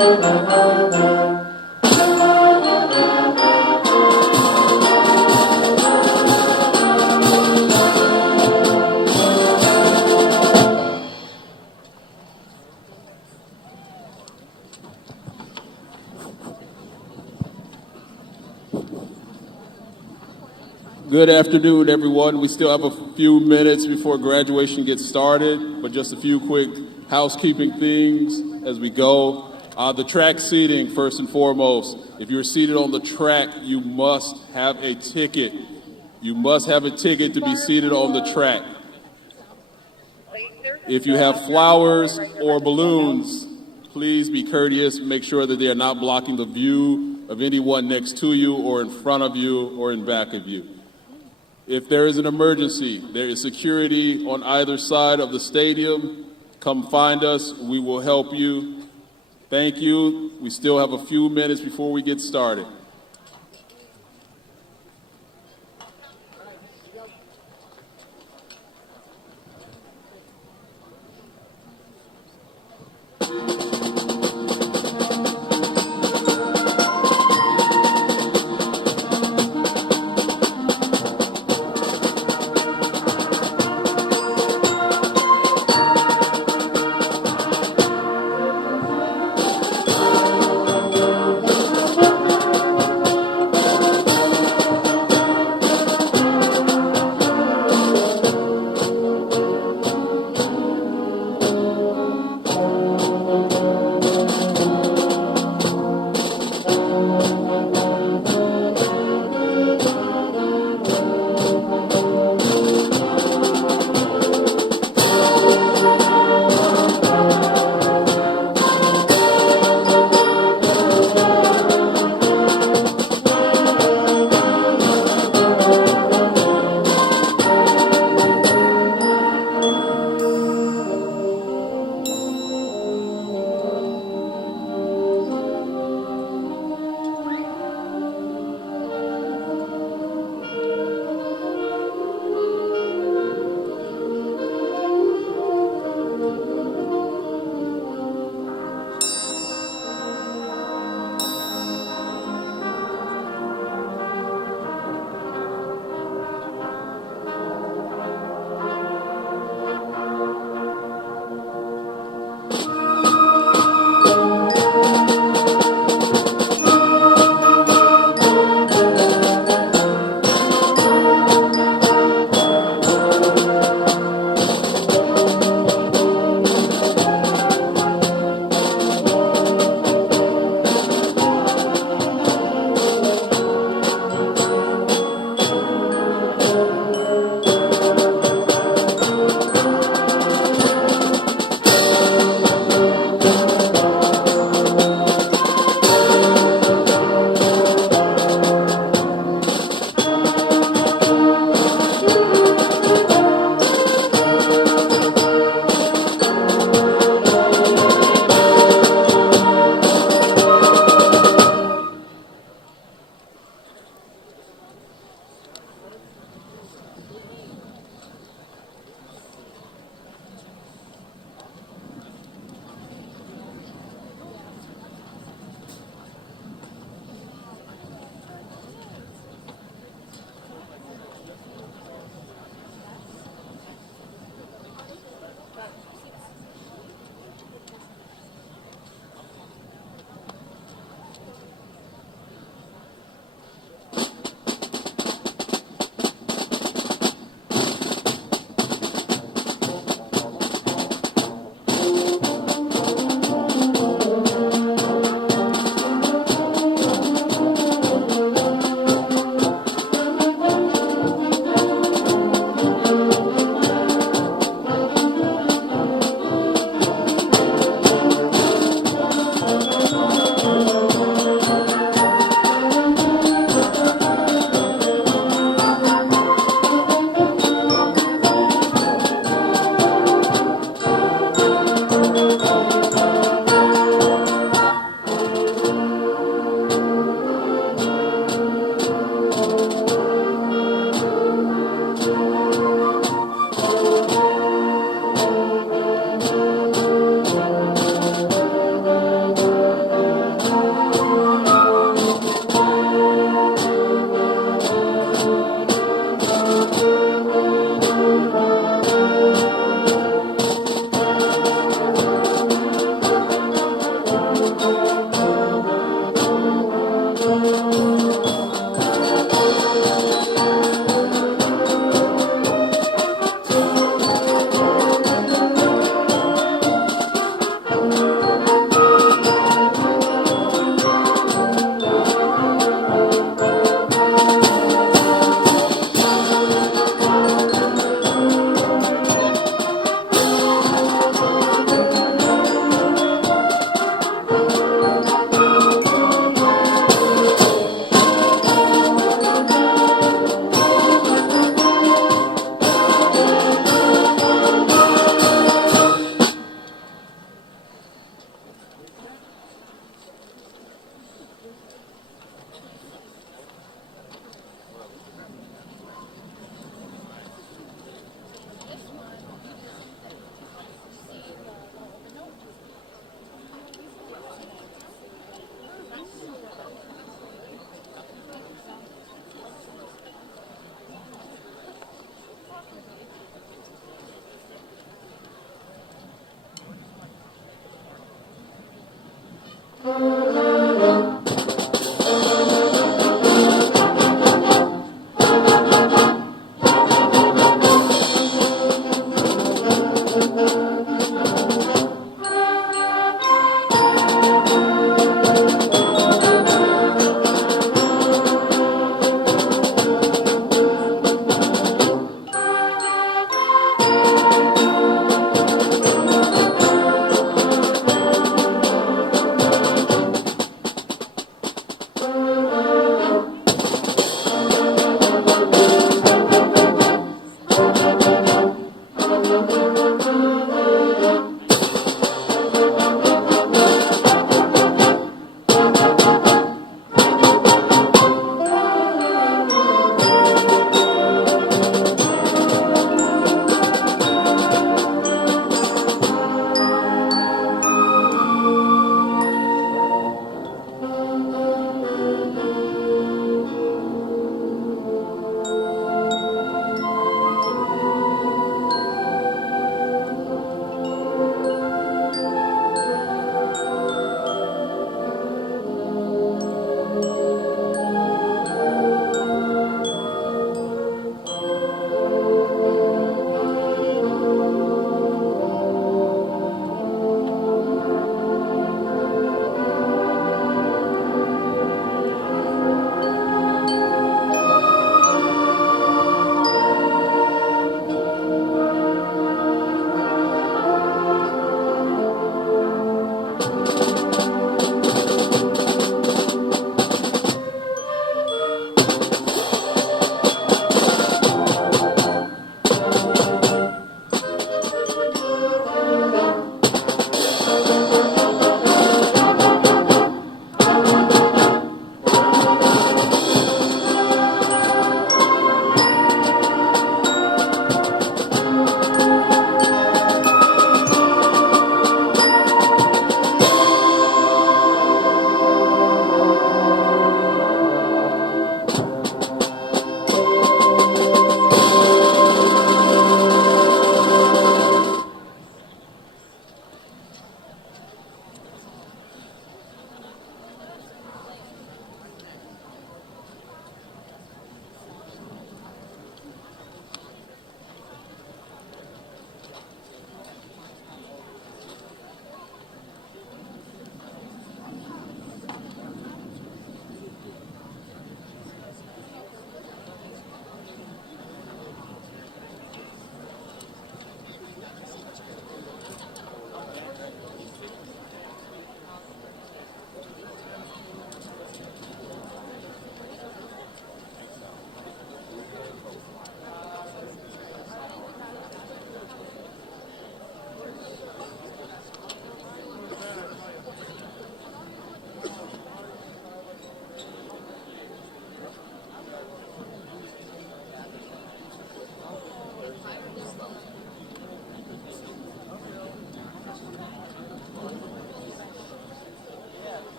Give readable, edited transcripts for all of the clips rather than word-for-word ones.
Good afternoon, everyone. We still have a few minutes before graduation gets started, but just a few quick housekeeping things as we go. The track seating, first and foremost. If you're seated on the track, you must have a ticket. You must have a ticket to be seated on the track. If you have flowers or balloons, please be courteous. Make sure that they are not blocking the view of anyone next to you or in front of you or in back of you. If there is an emergency, there is security on either side of the stadium. Come find us. We will help you. Thank you. We still have a few minutes before we get started.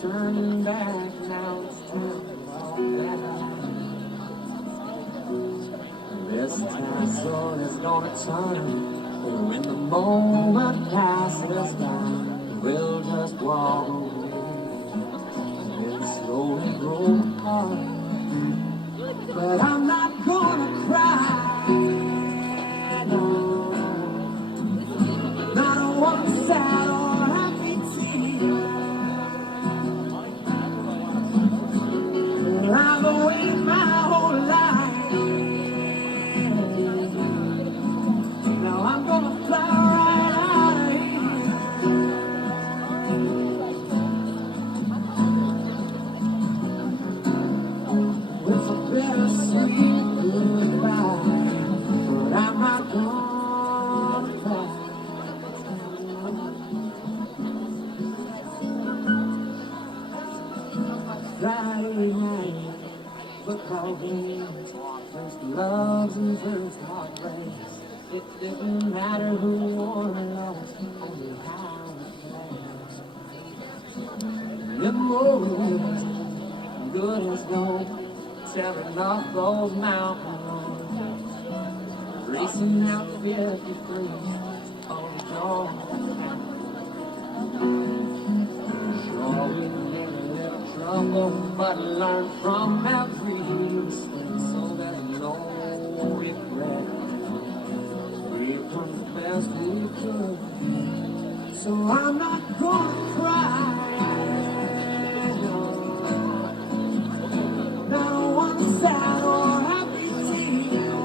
Turning back now, it's time to fall back. This time sun is gonna turn, but when the moment passes by, we'll just walk away and slowly grow apart. But I'm not gonna cry, no, not one sad or happy tear. I've waited my whole life. Now I'm gonna fly right out of here with a bittersweet goodbye. But I'm not gonna cry. Friday night, football games, first loves and first heartbreaks. It didn't matter who won or lost, only how it played. Memories, good as gold, tearing up those mountain roads, racing out 53 on Georgia. Sure, we never let trouble, but learn from every mistake, so there's no regret. We've done the best we could, so I'm not gonna cry. No, not one sad or happy tear.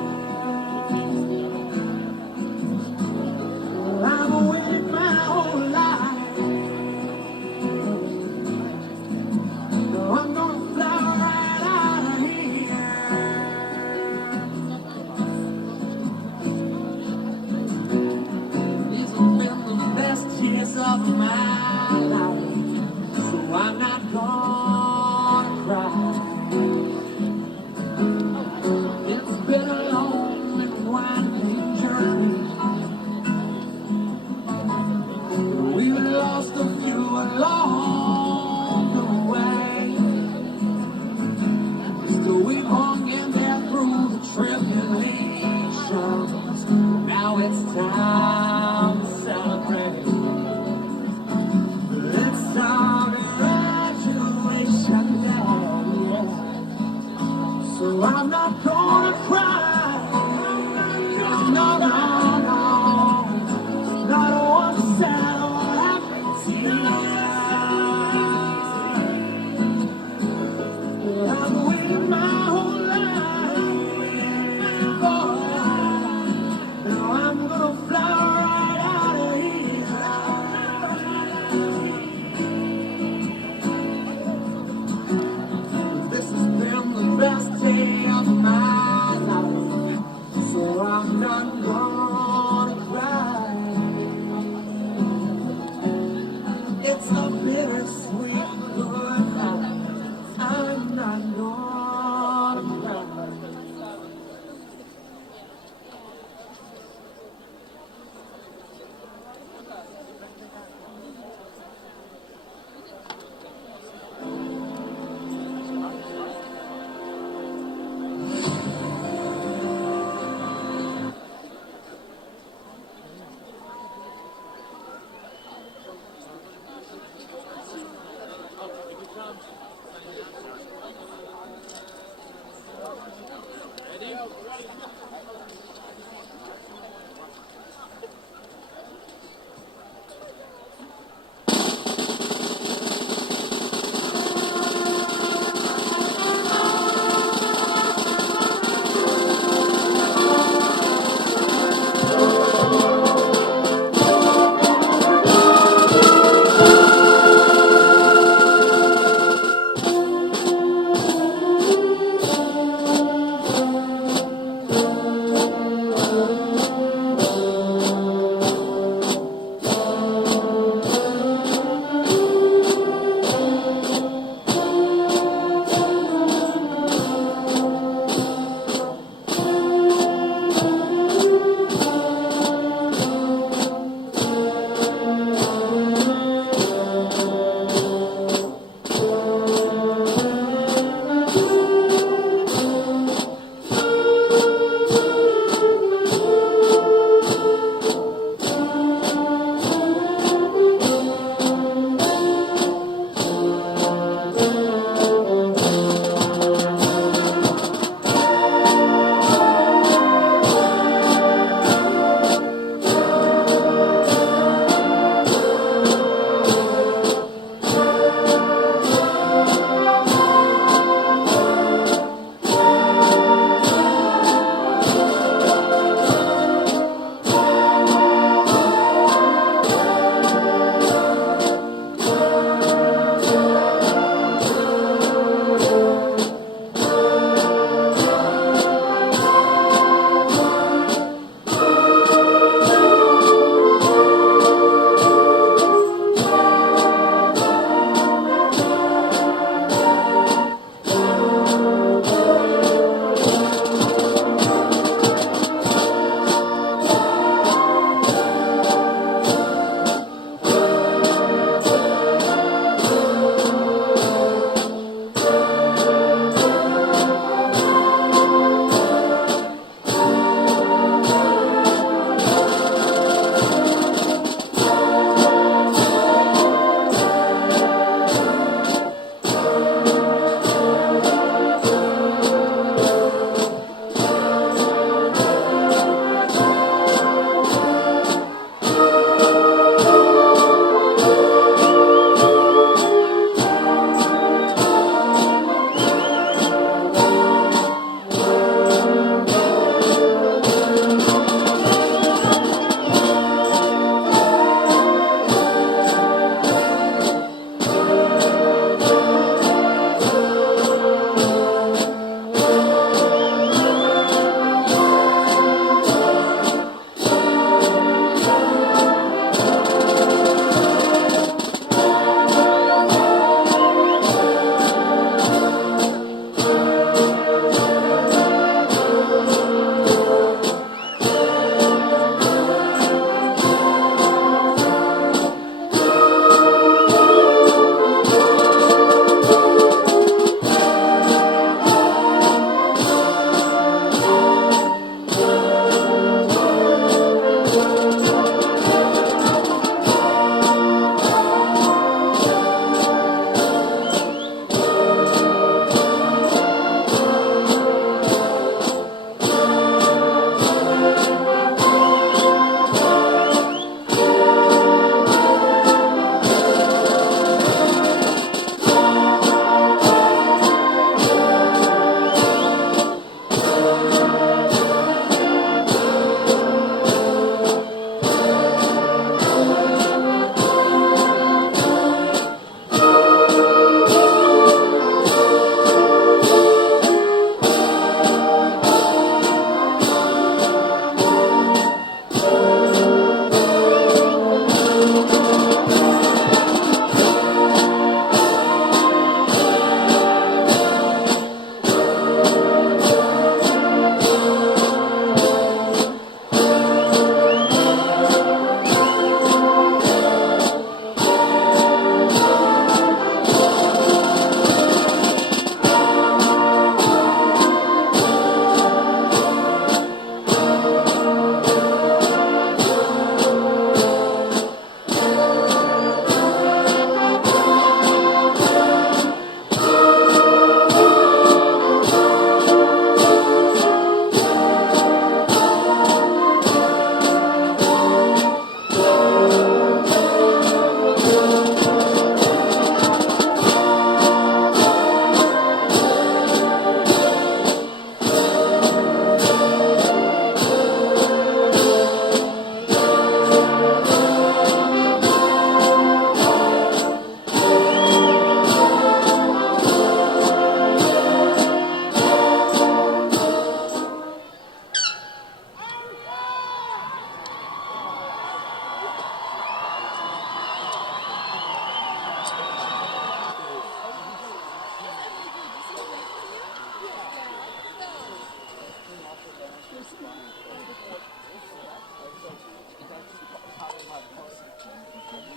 I've waited my whole life. I'm gonna fly right out of here. These have been the best years of my life, so I'm not gonna cry. It's been a long and winding journey. We've lost a few along the way. Still we've hung in there through the tribulations. Now it's time to celebrate. It's our graduation day, yeah. So I'm not gonna cry. No, no, no. Not one sad or happy tear. I've waited my whole life. Now I'm gonna fly right out of here. This has been the best day of my life, so I'm not gonna cry. It's a bittersweet goodbye. I'm not gonna cry.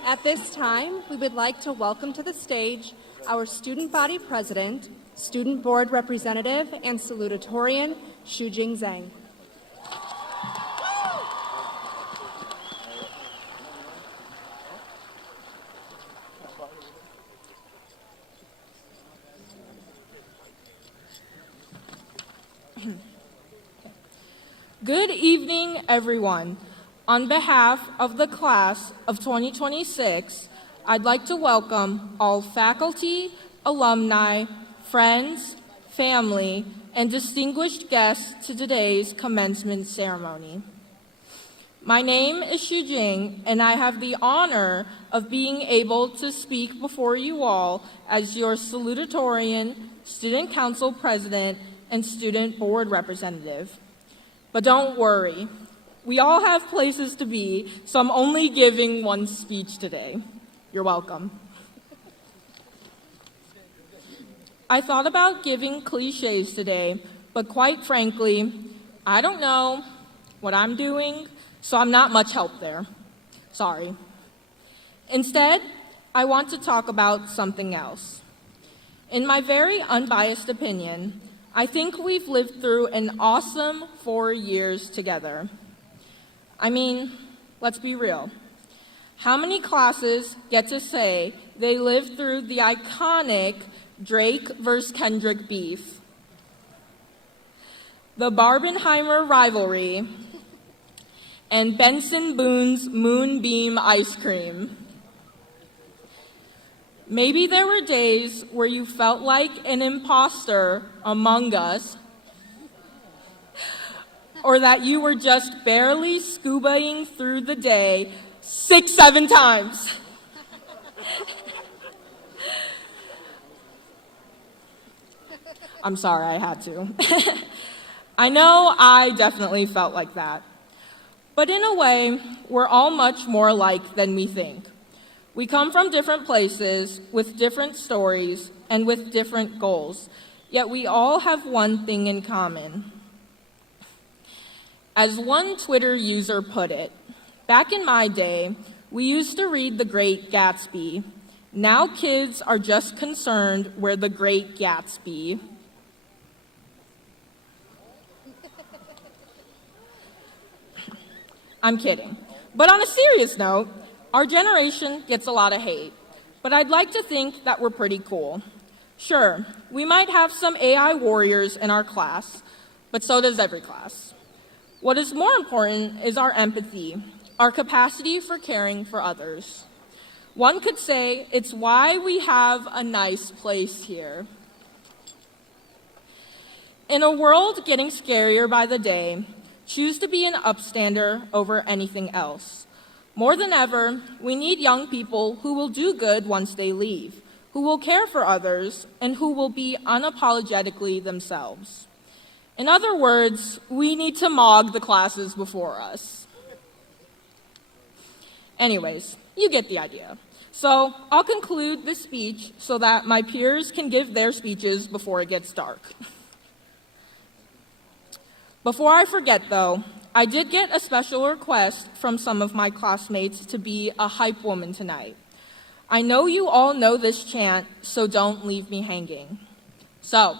At this time, we would like to welcome to the stage our student body president, student board representative, and salutatorian, Shujing Zhang. Good evening, everyone. On behalf of the class of 2026, I'd like to welcome all faculty, alumni, friends, family, and distinguished guests to today's commencement ceremony. My name is Xu Jing, and I have the honor of being able to speak before you all as your salutatorian, student council president, and student board representative. But don't worry, we all have places to be, so I'm only giving one speech today. You're welcome. I thought about giving cliches today, but quite frankly, I don't know what I'm doing, so I'm not much help there. Sorry. Instead, I want to talk about something else. In my very unbiased opinion, I think we've lived through an awesome 4 years together. I mean, let's be real. How many classes get to say they lived through the iconic Drake versus Kendrick beef, the Barbenheimer rivalry, and Benson Boone's Moonbeam ice cream? Maybe there were days where you felt like an imposter among us, or that you were just barely scubaing through the day 6-7 times. I'm sorry, I had to. I know I definitely felt like that. But in a way, we're all much more alike than we think. We come from different places with different stories and with different goals, yet we all have one thing in common. As one Twitter user put it, back in my day, we used to read The Great Gatsby. Now kids are just concerned where the Great Gatsby. I'm kidding. But on a serious note, our generation gets a lot of hate, but I'd like to think that we're pretty cool. Sure, we might have some AI warriors in our class, but so does every class. What is more important is our empathy, our capacity for caring for others. One could say it's why we have a nice place here. In a world getting scarier by the day, choose to be an upstander over anything else. More than ever, we need young people who will do good once they leave, who will care for others, and who will be unapologetically themselves. In other words, we need to mog the classes before us. Anyways, you get the idea. So I'll conclude this speech so that my peers can give their speeches before it gets dark. Before I forget, though, I did get a special request from some of my classmates to be a hype woman tonight. I know you all know this chant, so don't leave me hanging. So,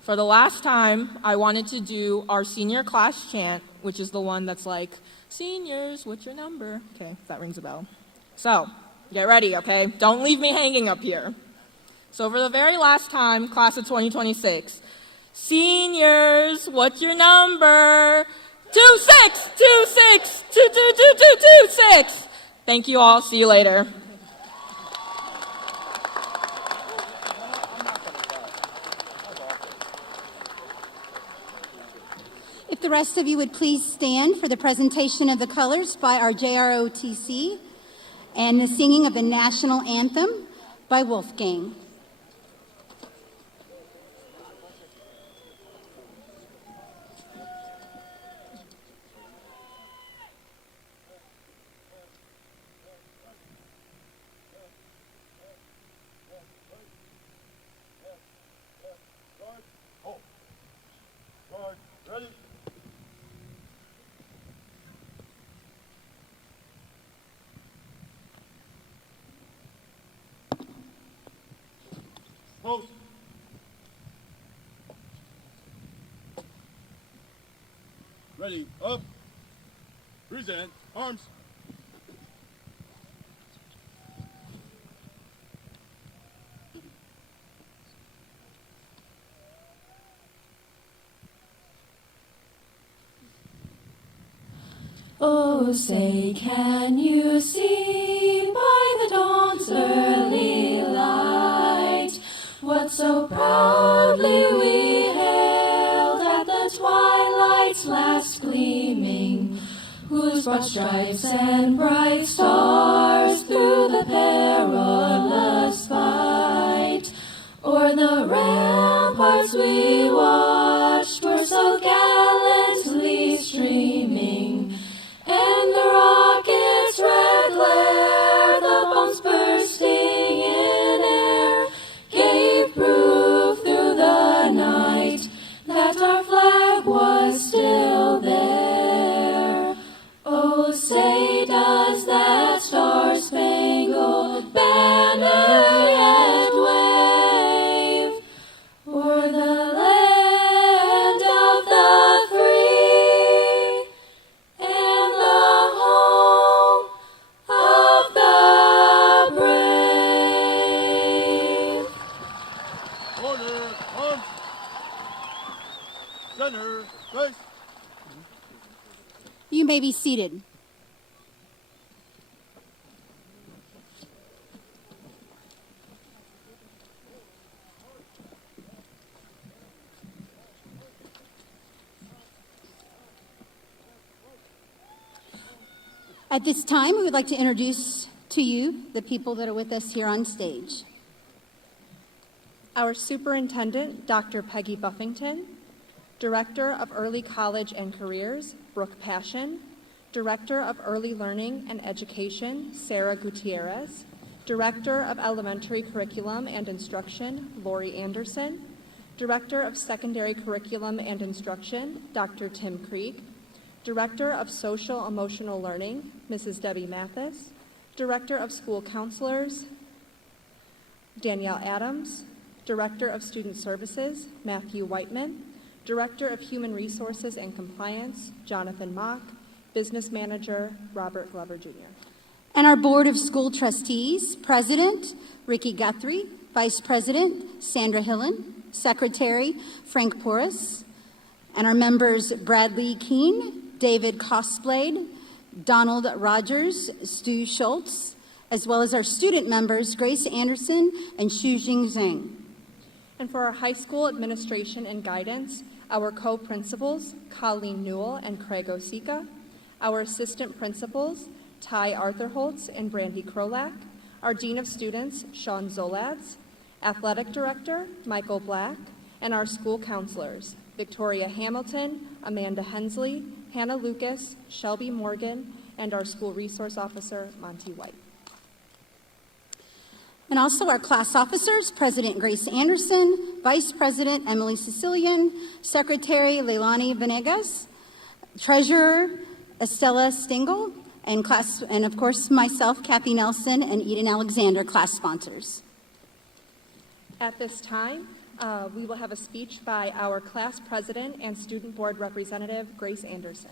for the last time, I wanted to do our senior class chant, which is the one that's like, seniors, what's your number? Okay, that rings a bell. So, get ready, okay? Don't leave me hanging up here. So for the very last time, class of 2026, seniors, what's your number? 2626222226. Thank you all. See you later. If the rest of you would please stand for the presentation of the colors by our JROTC and the singing of the national anthem by Wolfgang. Post. Ready, up. Present, arms. Oh, say, can you see by the dawn's early light what so proudly we hailed at the twilight's last gleaming, whose broad stripes and bright stars through the perilous fight o'er the ramparts we watched were so gallantly streaming, and the rocket's red glare, the bombs bursting in air, gave proof through the night that our flag was still there. Oh, say does that star-spangled banner yet wave o'er the land of the free and the home of the brave? Order, arms. Center, face. You may be seated. At this time, we would like to introduce to you the people that are with us here on stage. Our Superintendent, Dr. Peggy Buffington, Director of Early College and Careers, Brooke Passion, Director of Early Learning and Education, Sarah Gutierrez, Director of Elementary Curriculum and Instruction, Lori Anderson, Director of Secondary Curriculum and Instruction, Dr. Tim Krieg, Director of Social Emotional Learning, Mrs. Debbie Mathis, Director of School Counselors, Danielle Adams, Director of Student Services, Matthew Whiteman, Director of Human Resources and Compliance, Jonathan Mock, Business Manager, Robert Glover Jr. And our Board of School Trustees, President Ricky Guthrie, Vice President Sandra Hillen, Secretary Frank Porras, and our members Bradley Keene, David Cosblade, Donald Rogers, Stu Schultz, as well as our student members Grace Anderson and Shujing Zhang. And for our high school administration and guidance, our co-principals, Colleen Newell and Craig Osika, our assistant principals, Ty Arthurholtz and Brandy Krolak, our Dean of Students, Sean Zolads, Athletic Director, Michael Black, and our school counselors, Victoria Hamilton, Amanda Hensley, Hannah Lucas, Shelby Morgan, and our school resource officer, Monty White. And also our class officers, President Grace Anderson, Vice President Emily Sicilian, Secretary Leilani Venegas, Treasurer Estella Stingle, and of course myself, Kathy Nelson, and Eden Alexander, class sponsors. At this time, we will have a speech by our class president and student board representative, Grace Anderson.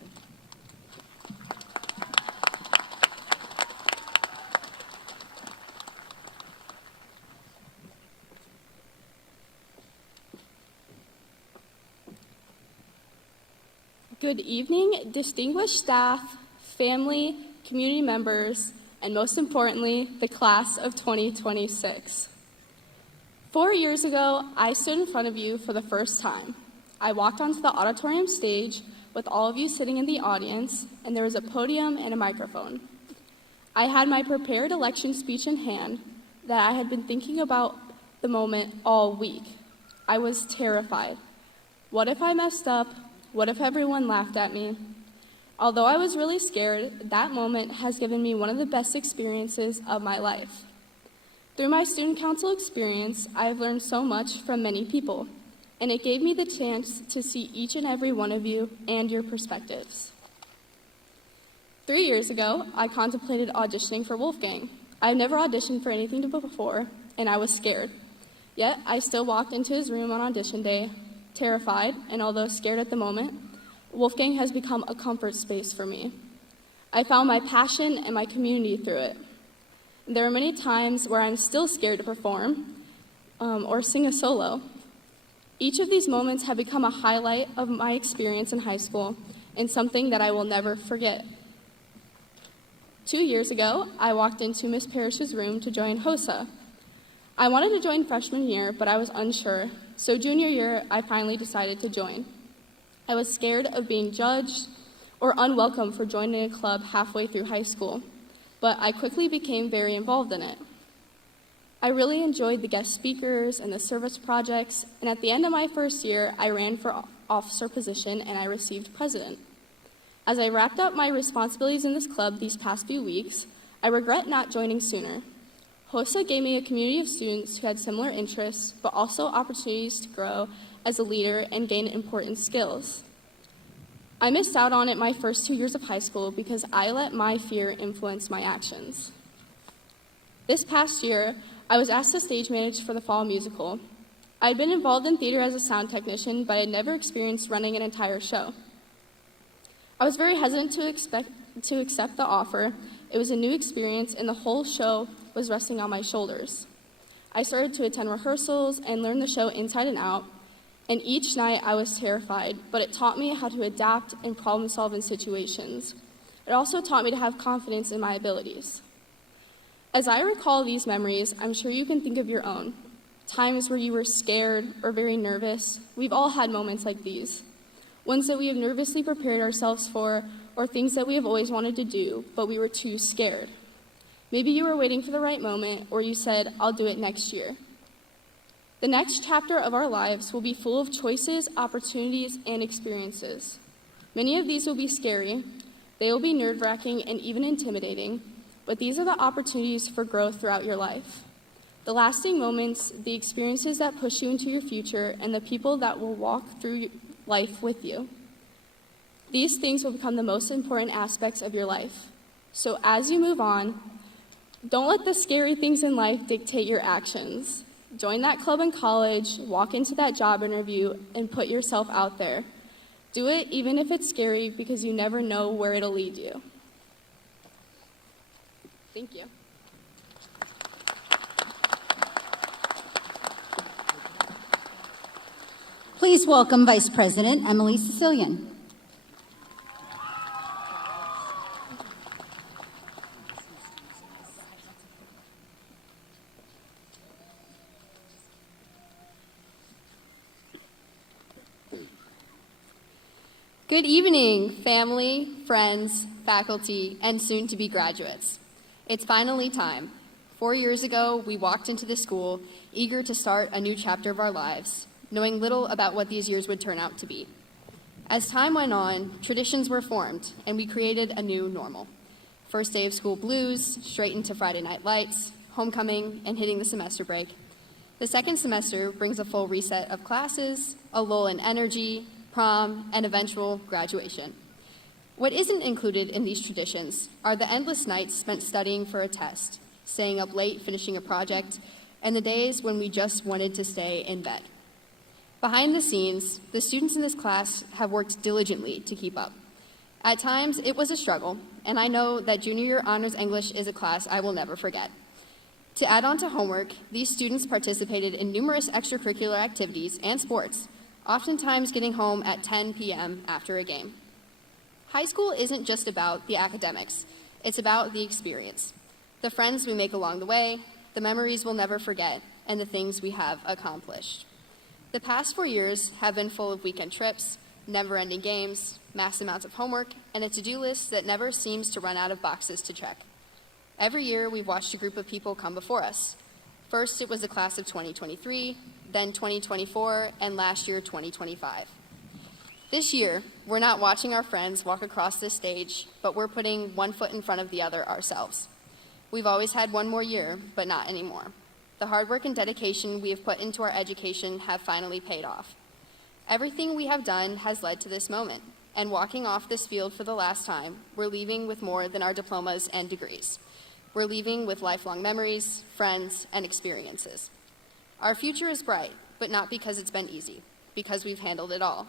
Good evening, distinguished staff, family, community members, and most importantly, the class of 2026. 4 years ago, I stood in front of you for the first time. I walked onto the auditorium stage with all of you sitting in the audience, and there was a podium and a microphone. I had my prepared election speech in hand that I had been thinking about the moment all week. I was terrified. What if I messed up? What if everyone laughed at me? Although I was really scared, that moment has given me one of the best experiences of my life. Through my student council experience, I have learned so much from many people, and it gave me the chance to see each and every one of you and your perspectives. 3 years ago, I contemplated auditioning for Wolfgang. I've never auditioned for anything before, and I was scared. Yet, I still walked into his room on audition day, terrified, and although scared at the moment, Wolfgang has become a comfort space for me. I found my passion and my community through it. There are many times where I'm still scared to perform or sing a solo. Each of these moments have become a highlight of my experience in high school and something that I will never forget. 2 years ago, I walked into Miss Parrish's room to join HOSA. I wanted to join freshman year, but I was unsure, so junior year, I finally decided to join. I was scared of being judged or unwelcome for joining a club halfway through high school, but I quickly became very involved in it. I really enjoyed the guest speakers and the service projects, and at the end of my first year, I ran for officer position and I received president. As I wrapped up my responsibilities in this club these past few weeks, I regret not joining sooner. HOSA gave me a community of students who had similar interests, but also opportunities to grow as a leader and gain important skills. I missed out on it my first 2 years of high school because I let my fear influence my actions. This past year, I was asked to stage manage for the fall musical. I had been involved in theater as a sound technician, but I had never experienced running an entire show. I was very hesitant to accept the offer. It was a new experience, and the whole show was resting on my shoulders. I started to attend rehearsals and learn the show inside and out, and each night I was terrified, but it taught me how to adapt and problem solve in situations. It also taught me to have confidence in my abilities. As I recall these memories, I'm sure you can think of your own. Times where you were scared or very nervous. We've all had moments like these. Ones that we have nervously prepared ourselves for, or things that we have always wanted to do, but we were too scared. Maybe you were waiting for the right moment, or you said, I'll do it next year. The next chapter of our lives will be full of choices, opportunities, and experiences. Many of these will be scary, they will be nerve-wracking and even intimidating, but these are the opportunities for growth throughout your life. The lasting moments, the experiences that push you into your future, and the people that will walk through life with you. These things will become the most important aspects of your life. So as you move on, don't let the scary things in life dictate your actions. Join that club in college, walk into that job interview, and put yourself out there. Do it even if it's scary, because you never know where it'll lead you. Thank you. Please welcome Vice President Emily Sicilian. Good evening, family, friends, faculty, and soon-to-be graduates. It's finally time. 4 years ago, we walked into the school, eager to start a new chapter of our lives, knowing little about what these years would turn out to be. As time went on, traditions were formed, and we created a new normal. First day of school blues, straight into Friday night lights, homecoming, and hitting the semester break. The second semester brings a full reset of classes, a lull in energy, prom, and eventual graduation. What isn't included in these traditions are the endless nights spent studying for a test, staying up late finishing a project, and the days when we just wanted to stay in bed. Behind the scenes, the students in this class have worked diligently to keep up. At times, it was a struggle, and I know that junior year honors English is a class I will never forget. To add on to homework, these students participated in numerous extracurricular activities and sports, oftentimes getting home at 10 p.m. after a game. High school isn't just about the academics, it's about the experience. The friends we make along the way, the memories we'll never forget, and the things we have accomplished. The past 4 years have been full of weekend trips, never-ending games, mass amounts of homework, and a to-do list that never seems to run out of boxes to check. Every year, we've watched a group of people come before us. First, it was the class of 2023, then 2024, and last year, 2025. This year, we're not watching our friends walk across this stage, but we're putting one foot in front of the other ourselves. We've always had one more year, but not anymore. The hard work and dedication we have put into our education have finally paid off. Everything we have done has led to this moment, and walking off this field for the last time, we're leaving with more than our diplomas and degrees. We're leaving with lifelong memories, friends, and experiences. Our future is bright, but not because it's been easy, because we've handled it all.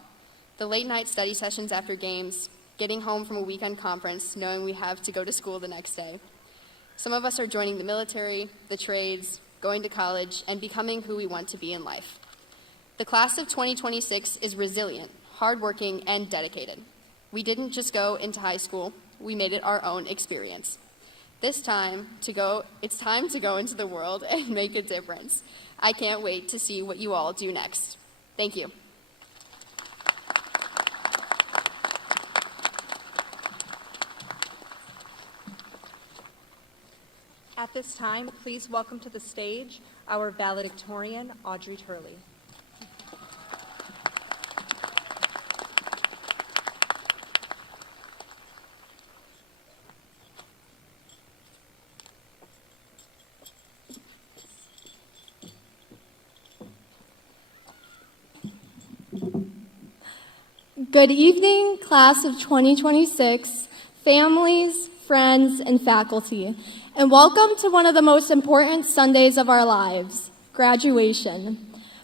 The late night study sessions after games, getting home from a weekend conference knowing we have to go to school the next day. Some of us are joining the military, the trades, going to college, and becoming who we want to be in life. The class of 2026 is resilient, hardworking, and dedicated. We didn't just go into high school, we made it our own experience. It's time to go into the world and make a difference. I can't wait to see what you all do next. Thank you. At this time, please welcome to the stage our valedictorian, Audrey Turley. Good evening, class of 2026, families, friends, and faculty, and welcome to one of the most important Sundays of our lives, graduation.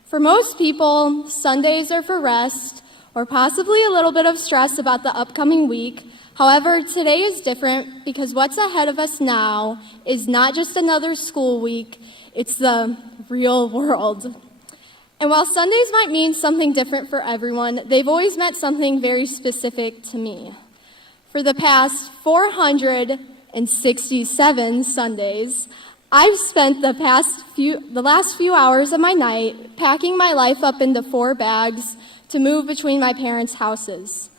For most people, Sundays are for rest or possibly a little bit of stress about the upcoming week. However, today is different because what's ahead of us now is not just another school week, it's the real world. And while Sundays might mean something different for everyone, they've always meant something very specific to me. For the past 467 Sundays, I've spent the last few hours of my night packing my life up into 4 bags to move between my parents' houses.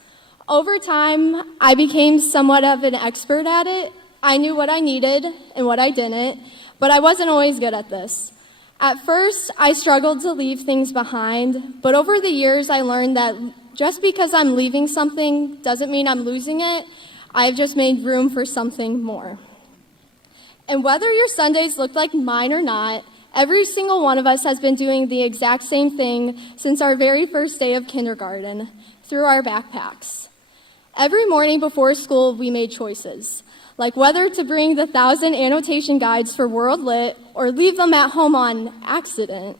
Over time, I became somewhat of an expert at it. I knew what I needed and what I didn't, but I wasn't always good at this. At first, I struggled to leave things behind, but over the years, I learned that just because I'm leaving something doesn't mean I'm losing it. I've just made room for something more. And whether your Sundays look like mine or not, every single one of us has been doing the exact same thing since our very first day of kindergarten, through our backpacks. Every morning before school, we made choices, like whether to bring the 1,000 annotation guides for World Lit or leave them at home on accident.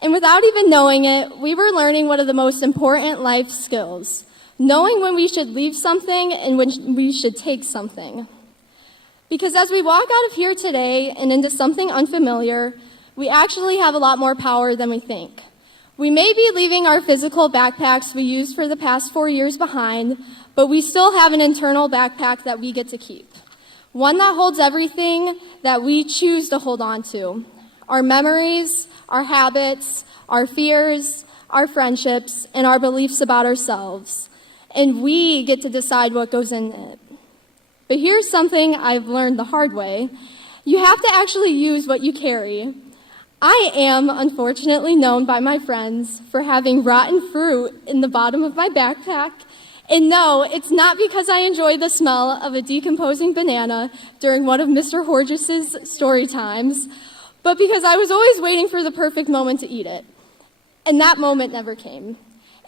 And without even knowing it, we were learning one of the most important life skills, knowing when we should leave something and when we should take something. Because as we walk out of here today and into something unfamiliar, we actually have a lot more power than we think. We may be leaving our physical backpacks we used for the past 4 years behind, but we still have an internal backpack that we get to keep. One that holds everything that we choose to hold on to. Our memories, our habits, our fears, our friendships, and our beliefs about ourselves. And we get to decide what goes in it. But here's something I've learned the hard way. You have to actually use what you carry. I am, unfortunately, known by my friends for having rotten fruit in the bottom of my backpack. And no, it's not because I enjoy the smell of a decomposing banana during one of Mr. Horges's story times, but because I was always waiting for the perfect moment to eat it. And that moment never came.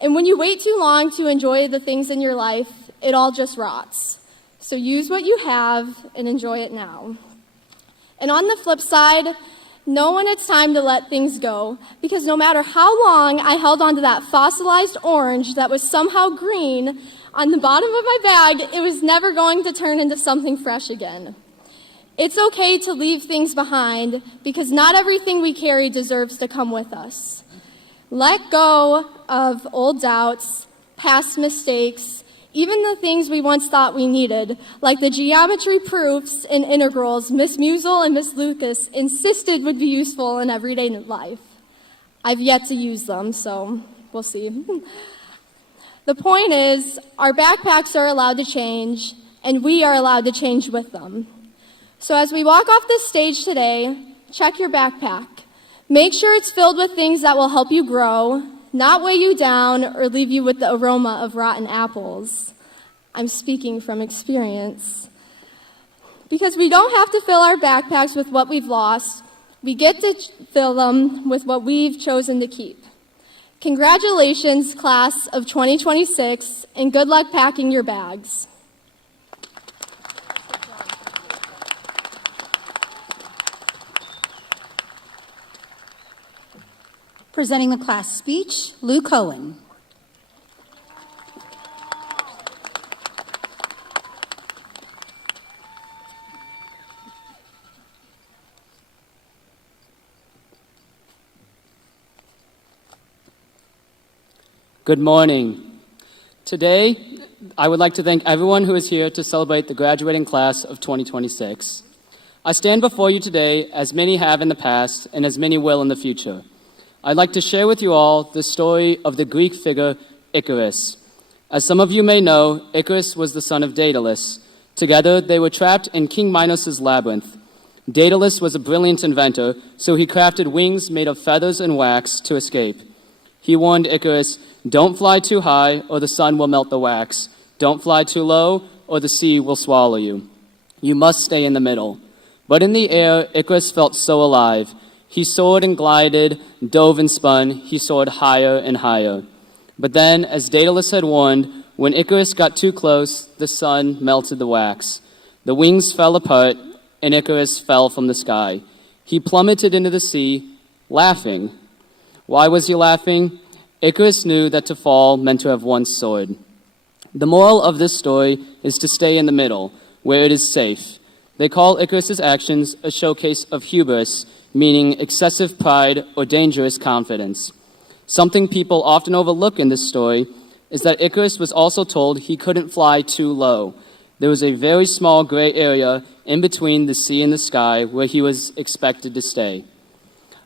And when you wait too long to enjoy the things in your life, it all just rots. So use what you have and enjoy it now. And on the flip side, know when it's time to let things go, because no matter how long I held onto that fossilized orange that was somehow green on the bottom of my bag, it was never going to turn into something fresh again. It's okay to leave things behind, because not everything we carry deserves to come with us. Let go of old doubts, past mistakes, even the things we once thought we needed, like the geometry proofs and integrals Miss Musel and Miss Lucas insisted would be useful in everyday life. I've yet to use them, so we'll see. The point is, our backpacks are allowed to change, and we are allowed to change with them. So as we walk off this stage today, check your backpack. Make sure it's filled with things that will help you grow, not weigh you down or leave you with the aroma of rotten apples. I'm speaking from experience. Because we don't have to fill our backpacks with what we've lost. We get to fill them with what we've chosen to keep. Congratulations, class of 2026, and good luck packing your bags. Presenting the class speech, Lou Cohen. Good morning. Today, I would like to thank everyone who is here to celebrate the graduating class of 2026. I stand before you today, as many have in the past and as many will in the future. I'd like to share with you all the story of the Greek figure Icarus. As some of you may know, Icarus was the son of Daedalus. Together, they were trapped in King Minos' labyrinth. Daedalus was a brilliant inventor, so he crafted wings made of feathers and wax to escape. He warned Icarus, "Don't fly too high, or the sun will melt the wax. Don't fly too low, or the sea will swallow you. You must stay in the middle." But in the air, Icarus felt so alive. He soared and glided, dove and spun. He soared higher and higher. But then, as Daedalus had warned, when Icarus got too close, the sun melted the wax. The wings fell apart, and Icarus fell from the sky. He plummeted into the sea, laughing. Why was he laughing? Icarus knew that to fall meant to have one's sword. The moral of this story is to stay in the middle, where it is safe. They call Icarus's actions a showcase of hubris, meaning excessive pride or dangerous confidence. Something people often overlook in this story is that Icarus was also told he couldn't fly too low. There was a very small gray area in between the sea and the sky where he was expected to stay.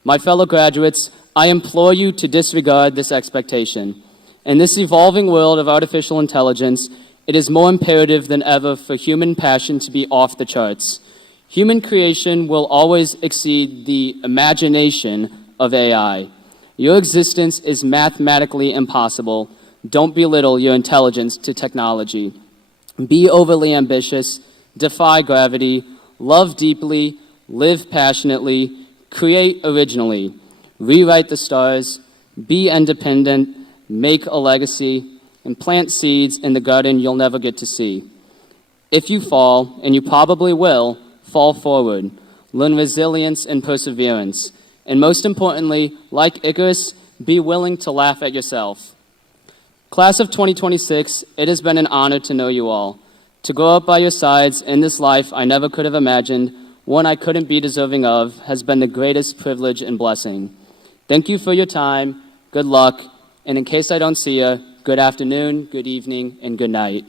My fellow graduates, I implore you to disregard this expectation. In this evolving world of artificial intelligence, it is more imperative than ever for human passion to be off the charts. Human creation will always exceed the imagination of AI. Your existence is mathematically impossible. Don't belittle your intelligence to technology. Be overly ambitious, defy gravity, love deeply, live passionately, create originally. Rewrite the stars, be independent, make a legacy, and plant seeds in the garden you'll never get to see. If you fall, and you probably will, fall forward. Learn resilience and perseverance. And most importantly, like Icarus, be willing to laugh at yourself. Class of 2026, it has been an honor to know you all. To grow up by your sides in this life I never could have imagined, one I couldn't be deserving of, has been the greatest privilege and blessing. Thank you for your time, good luck, and in case I don't see you, good afternoon, good evening, and good night.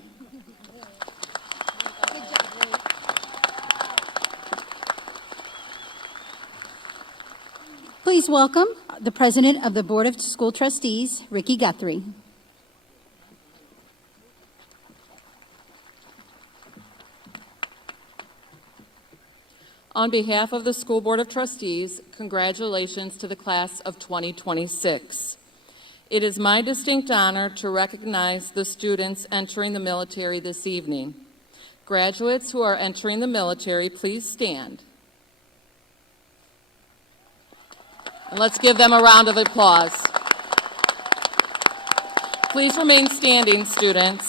Please welcome the President of the Board of School Trustees, Ricky Guthrie. On behalf of the School Board of Trustees, congratulations to the class of 2026. It is my distinct honor to recognize the students entering the military this evening. Graduates who are entering the military, please stand. And let's give them a round of applause. Please remain standing, students.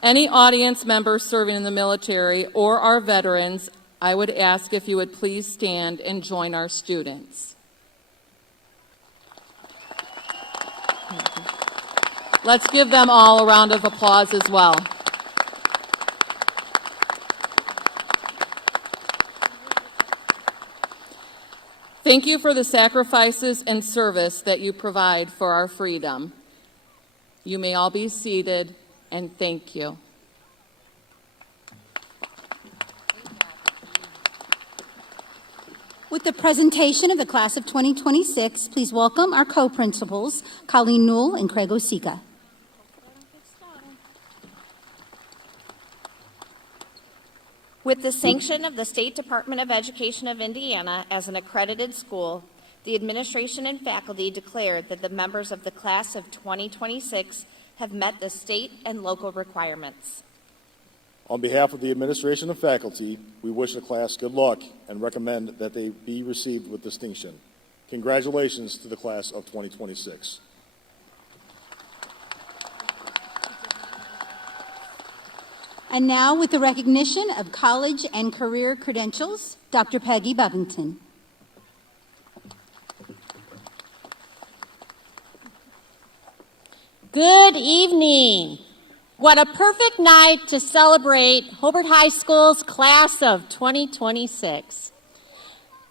Any audience members serving in the military or our veterans, I would ask if you would please stand and join our students. Let's give them all a round of applause as well. Thank you for the sacrifices and service that you provide for our freedom. You may all be seated, and thank you. With the presentation of the class of 2026, please welcome our co-principals, Colleen Newell and Craig Osika. With the sanction of the State Department of Education of Indiana as an accredited school, the administration and faculty declared that the members of the class of 2026 have met the state and local requirements. On behalf of the administration and faculty, we wish the class good luck and recommend that they be received with distinction. Congratulations to the class of 2026. And now, with the recognition of college and career credentials, Dr. Peggy Buffington. Good evening. What a perfect night to celebrate Hobart High School's class of 2026.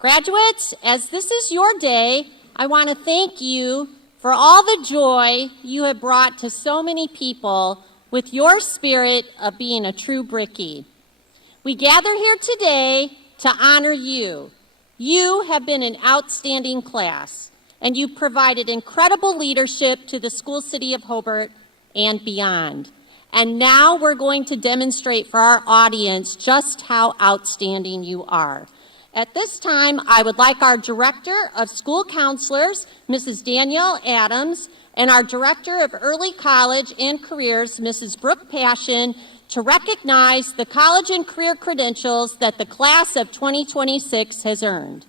Graduates, as this is your day, I want to thank you for all the joy you have brought to so many people with your spirit of being a true Brickie. We gather here today to honor you. You have been an outstanding class, and you've provided incredible leadership to the school city of Hobart and beyond. And now we're going to demonstrate for our audience just how outstanding you are. At this time, I would like our Director of School Counselors, Mrs. Danielle Adams, and our Director of Early College and Careers, Mrs. Brooke Passion, to recognize the college and career credentials that the class of 2026 has earned.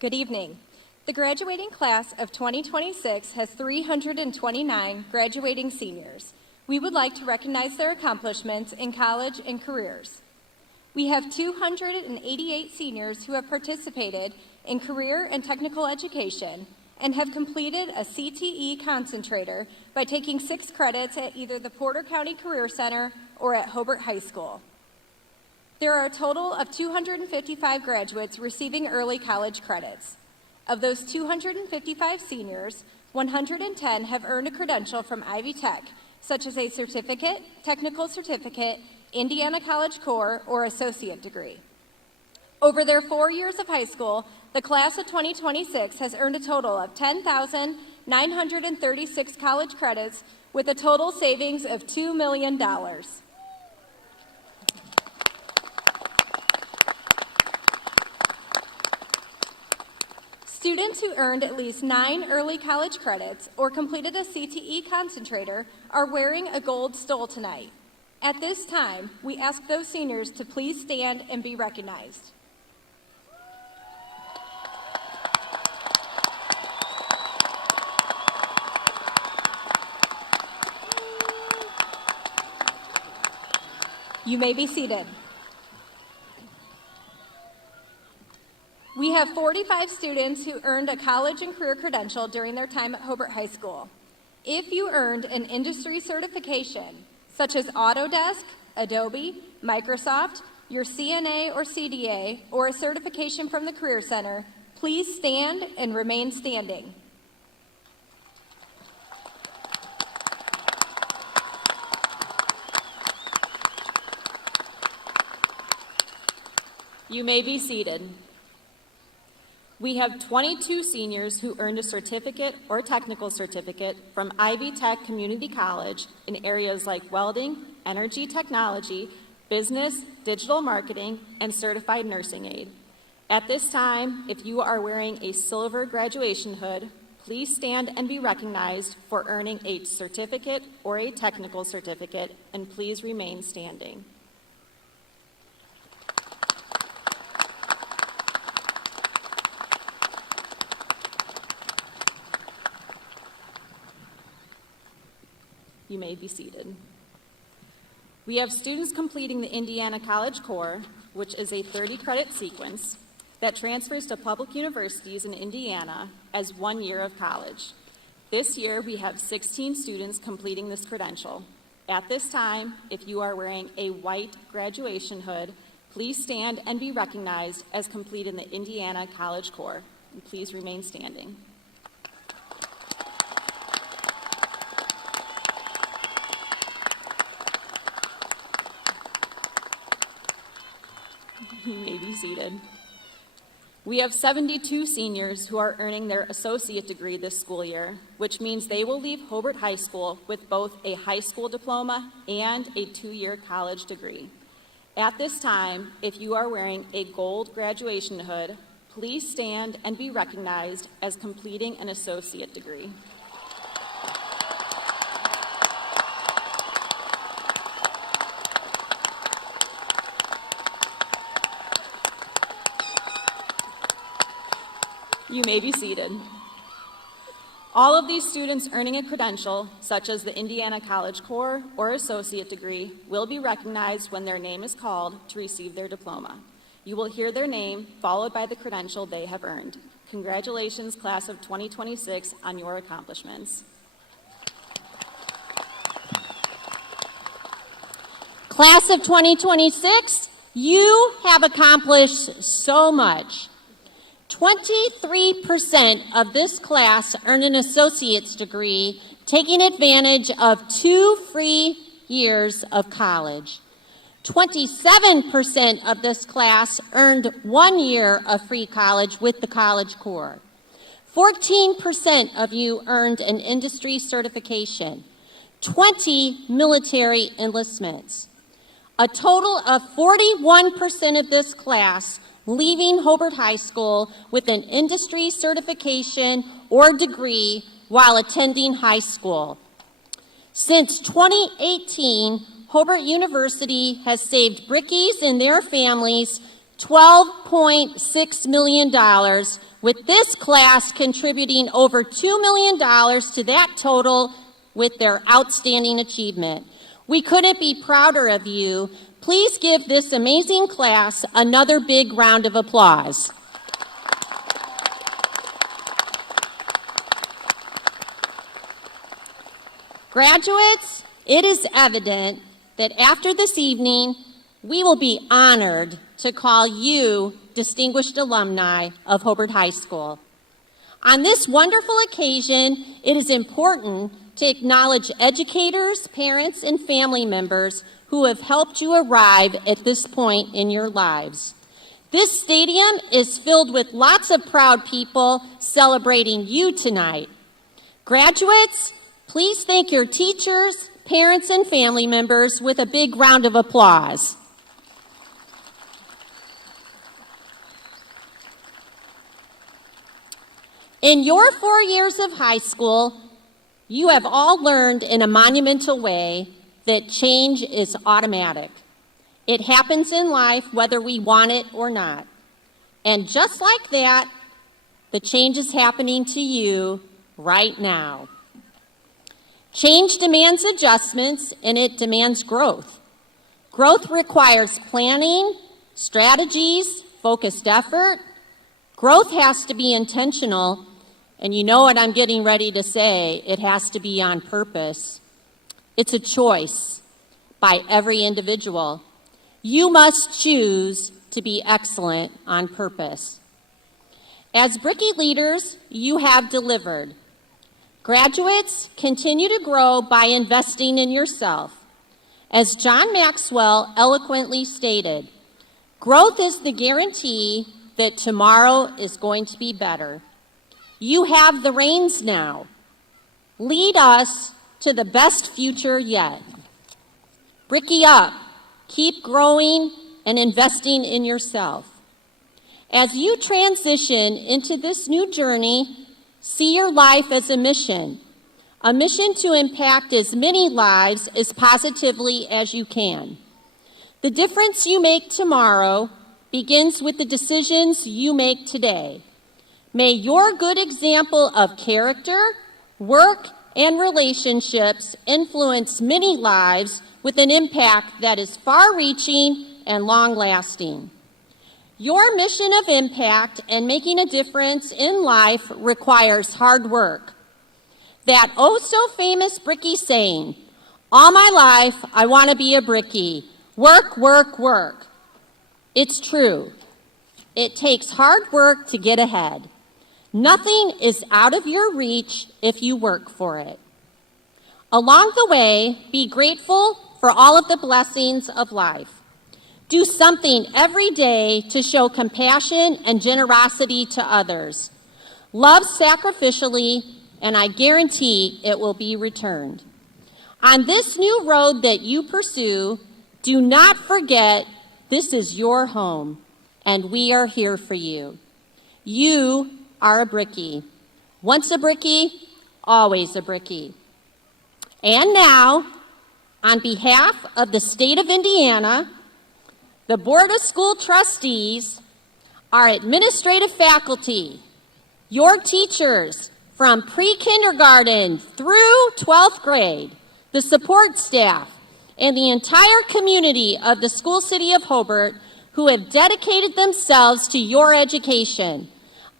Good evening. The graduating class of 2026 has 329 graduating seniors. We would like to recognize their accomplishments in college and careers. We have 288 seniors who have participated in career and technical education and have completed a CTE concentrator by taking 6 credits at either the Porter County Career Center or at Hobart High School. There are a total of 255 graduates receiving early college credits. Of those 255 seniors, 110 have earned a credential from Ivy Tech, such as a certificate, technical certificate, Indiana College Core, or associate degree. Over their 4 years of high school, the class of 2026 has earned a total of 10,936 college credits with a total savings of $2 million. Students who earned at least 9 early college credits or completed a CTE concentrator are wearing a gold stole tonight. At this time, we ask those seniors to please stand and be recognized. You may be seated. We have 45 students who earned a college and career credential during their time at Hobart High School. If you earned an industry certification, such as Autodesk, Adobe, Microsoft, your CNA or CDA, or a certification from the Career Center, please stand and remain standing. You may be seated. We have 22 seniors who earned a certificate or technical certificate from Ivy Tech Community College in areas like welding, energy technology, business, digital marketing, and certified nursing aid. At this time, if you are wearing a silver graduation hood, please stand and be recognized for earning a certificate or a technical certificate, and please remain standing. You may be seated. We have students completing the Indiana College Core, which is a 30-credit sequence that transfers to public universities in Indiana as 1 year of college. This year, we have 16 students completing this credential. At this time, if you are wearing a white graduation hood, please stand and be recognized as completing the Indiana College Core. And please remain standing. You may be seated. We have 72 seniors who are earning their associate degree this school year, which means they will leave Hobart High School with both a high school diploma and a 2-year college degree. At this time, if you are wearing a gold graduation hood, please stand and be recognized as completing an associate degree. You may be seated. All of these students earning a credential, such as the Indiana College Core or associate degree, will be recognized when their name is called to receive their diploma. You will hear their name followed by the credential they have earned. Congratulations, class of 2026, on your accomplishments. Class of 2026, you have accomplished so much. 23% of this class earned an associate's degree, taking advantage of 2 free years of college. 27% of this class earned 1 year of free college with the College Corps. 14% of you earned an industry certification. 20 military enlistments. A total of 41% of this class leaving Hobart High School with an industry certification or degree while attending high school. Since 2018, Hobart University has saved Brickies and their families $12.6 million, with this class contributing over $2 million to that total with their outstanding achievement. We couldn't be prouder of you. Please give this amazing class another big round of applause. Graduates, it is evident that after this evening, we will be honored to call you distinguished alumni of Hobart High School. On this wonderful occasion, it is important to acknowledge educators, parents, and family members who have helped you arrive at this point in your lives. This stadium is filled with lots of proud people celebrating you tonight. Graduates, please thank your teachers, parents, and family members with a big round of applause. In your 4 years of high school, you have all learned in a monumental way that change is automatic. It happens in life whether we want it or not. And just like that, the change is happening to you right now. Change demands adjustments, and it demands growth. Growth requires planning, strategies, focused effort. Growth has to be intentional, and you know what I'm getting ready to say, it has to be on purpose. It's a choice by every individual. You must choose to be excellent on purpose. As Bricky leaders, you have delivered. Graduates, continue to grow by investing in yourself. As John Maxwell eloquently stated, growth is the guarantee that tomorrow is going to be better. You have the reins now. Lead us to the best future yet. Bricky up. Keep growing and investing in yourself. As you transition into this new journey, see your life as a mission to impact as many lives as positively as you can. The difference you make tomorrow begins with the decisions you make today. May your good example of character, work, and relationships influence many lives with an impact that is far-reaching and long-lasting. Your mission of impact and making a difference in life requires hard work. That oh-so-famous Bricky saying, all my life I want to be a Bricky, work, work, work. It's true. It takes hard work to get ahead. Nothing is out of your reach if you work for it. Along the way, be grateful for all of the blessings of life. Do something every day to show compassion and generosity to others. Love sacrificially, and I guarantee it will be returned. On this new road that you pursue, do not forget this is your home, and we are here for you. You are a Bricky. Once a Bricky, always a Bricky. And now, on behalf of the state of Indiana, the Board of School Trustees, our administrative faculty, your teachers from pre-kindergarten through 12th grade, the support staff, and the entire community of the school city of Hobart who have dedicated themselves to your education,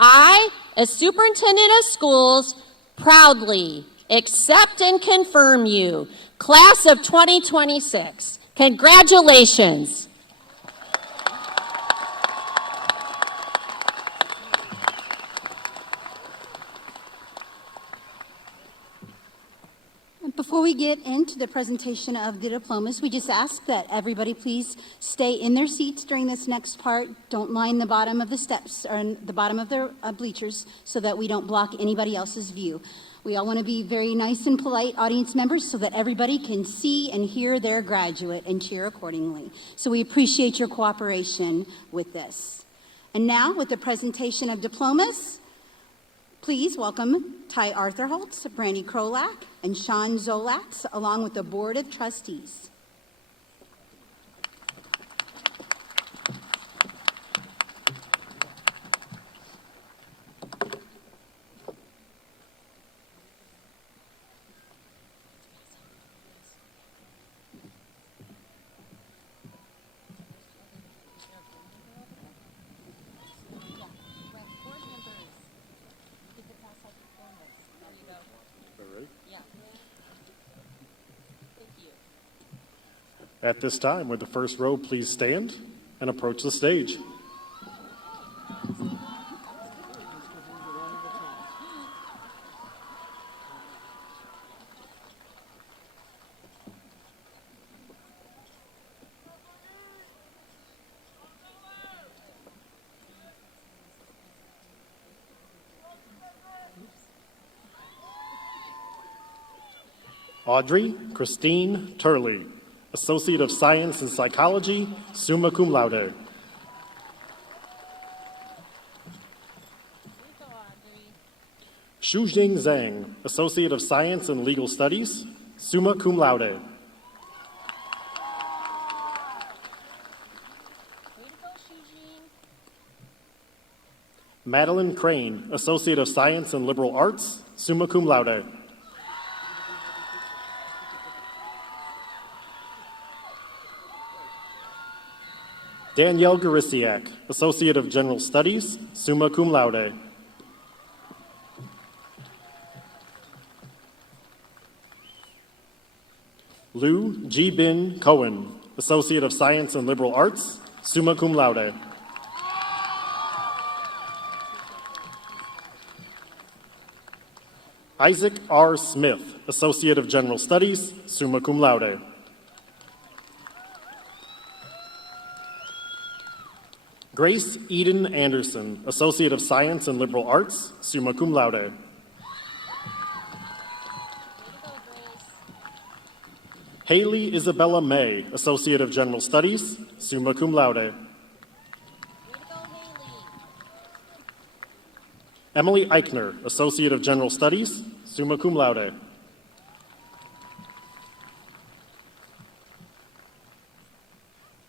I, as superintendent of schools, proudly accept and confirm you, class of 2026. Congratulations. Before we get into the presentation of the diplomas, we just ask that everybody please stay in their seats during this next part. Don't line the bottom of the steps or in the bottom of their bleachers so that we don't block anybody else's view. We all want to be very nice and polite audience members so that everybody can see and hear their graduate and cheer accordingly. So we appreciate your cooperation with this. And now, with the presentation of diplomas, please welcome Ty Arthurholtz, Brandy Krolak, and Sean Zolak, along with the Board of Trustees. At this time, would the first row please stand and approach the stage? Audrey Christine Turley, Associate of Science in Psychology, summa cum laude. Shujing Zhang, Associate of Science in Legal Studies, summa cum laude. Madeline Crane, Associate of Science in Liberal Arts, summa cum laude. Danielle Garisiak, Associate of General Studies, summa cum laude. Lou G. Bin Cohen, Associate of Science in Liberal Arts, summa cum laude. Isaac R. Smith, Associate of General Studies, summa cum laude. Grace Eden Anderson, Associate of Science in Liberal Arts, summa cum laude. Haley Isabella May, Associate of General Studies, summa cum laude. Emily Eichner, Associate of General Studies, summa cum laude.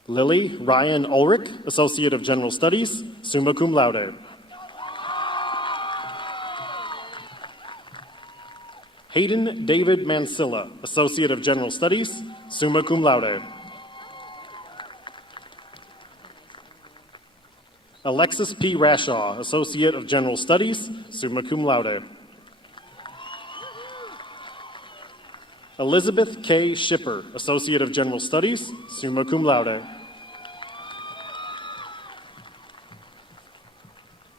Lily Ryan Ulrich, Associate of General Studies, summa cum laude. Hayden David Mansilla, Associate of General Studies, summa cum laude. Alexis P. Rashaw, Associate of General Studies, summa cum laude. Elizabeth K. Shipper, Associate of General Studies, summa cum laude.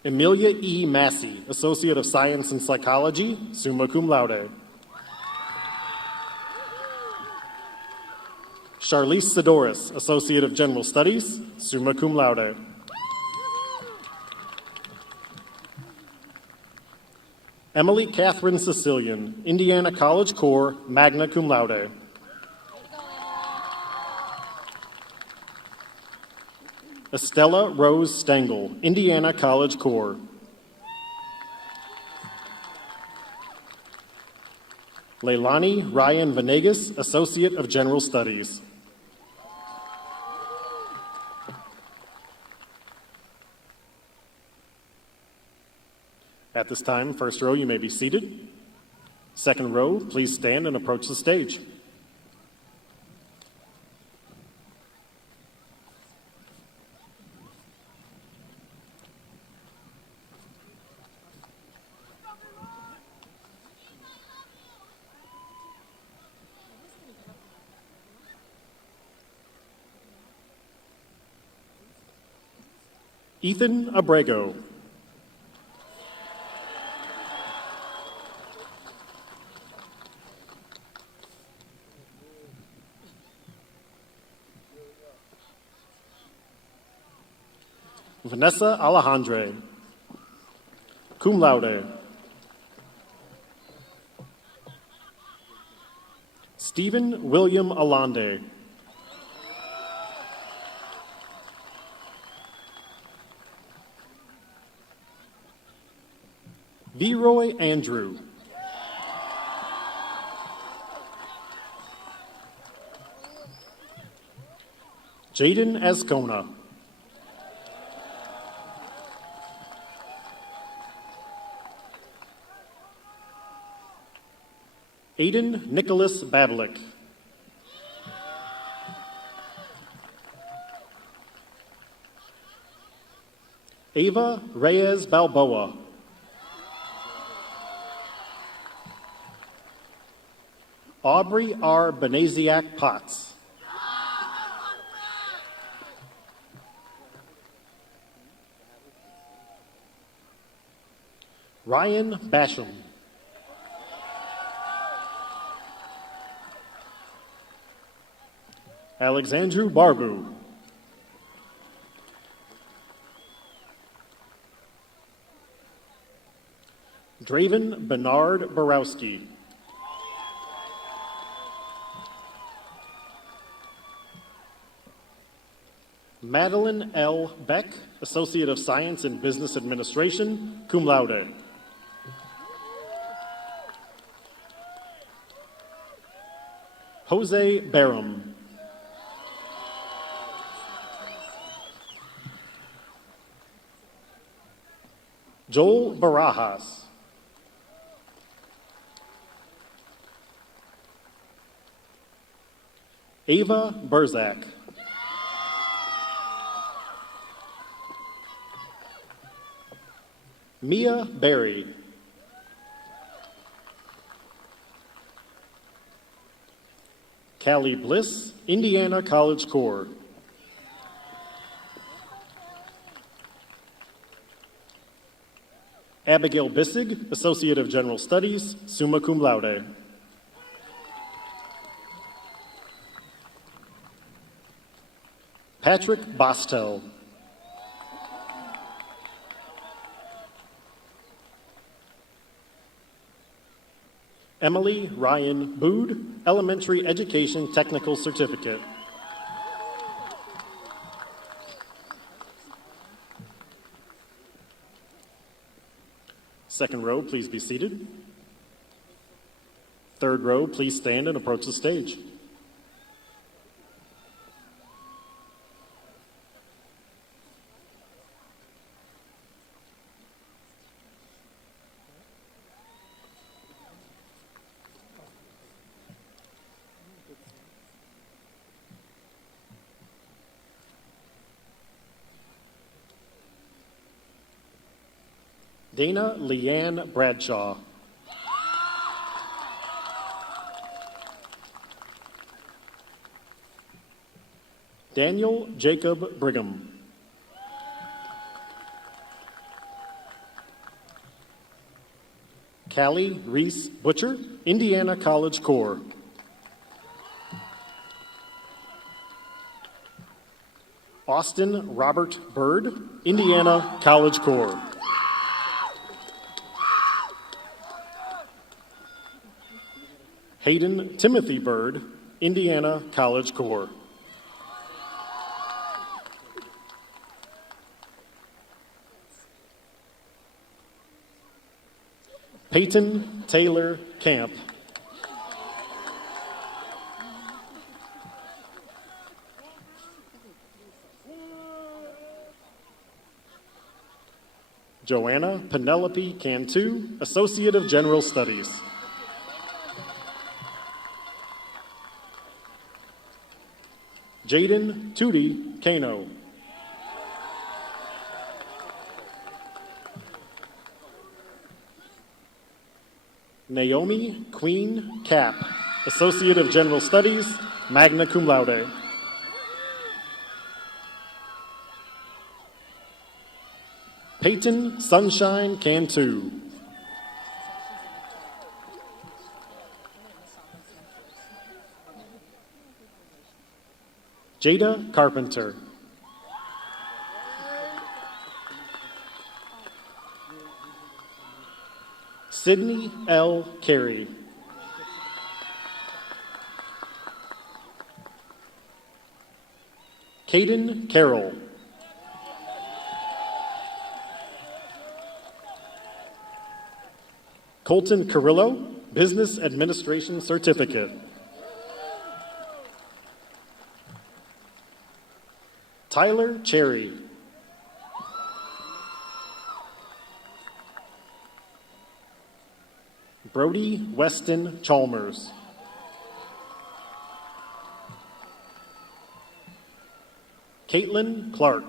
Amelia E. Massey, Associate of Science in Psychology, summa cum laude. Charlize Sidoris, Associate of General Studies, summa cum laude. Emily Catherine Sicilian, Indiana College Corps, magna cum laude. Estella Rose Stengel, Indiana College Corps. Leilani Ryan Venegas, Associate of General Studies. At this time, first row, you may be seated. Second row, please stand and approach the stage. Ethan Abrego. Vanessa Alejandre, cum laude. Stephen William Alande. Viroy Andrew. Jaden Ascona. Aiden Nicholas Bablik. Ava Reyes Balboa. Aubrey R. Benaziac Potts. Ryan Basham. Alexandru Barbu. Draven Bernard Borowski. Madeline L. Beck, Associate of Science in Business Administration, cum laude. Jose Barham. Joel Barajas. Ava Burzak. Mia Berry. Callie Bliss, Indiana College Corps. Abigail Bissig, Associate of General Studies, summa cum laude. Patrick Bostel. Emily Ryan Bood, Elementary Education Technical Certificate. Second row, please be seated. Third row, please stand and approach the stage. Dana Leanne Bradshaw. Daniel Jacob Brigham. Callie Reese Butcher, Indiana College Corps. Austin Robert Bird, Indiana College Corps. Hayden Timothy Bird, Indiana College Corps. Peyton Taylor Camp. Joanna Penelope Cantu, Associate of General Studies. Jaden Tootie Kano. Naomi Queen Cap, Associate of General Studies, magna cum laude. Peyton Sunshine Cantu. Jada Carpenter. Sydney L. Carey. Caden Carroll. Colton Carrillo, Business Administration Certificate. Tyler Cherry. Brody Weston Chalmers. Caitlin Clark.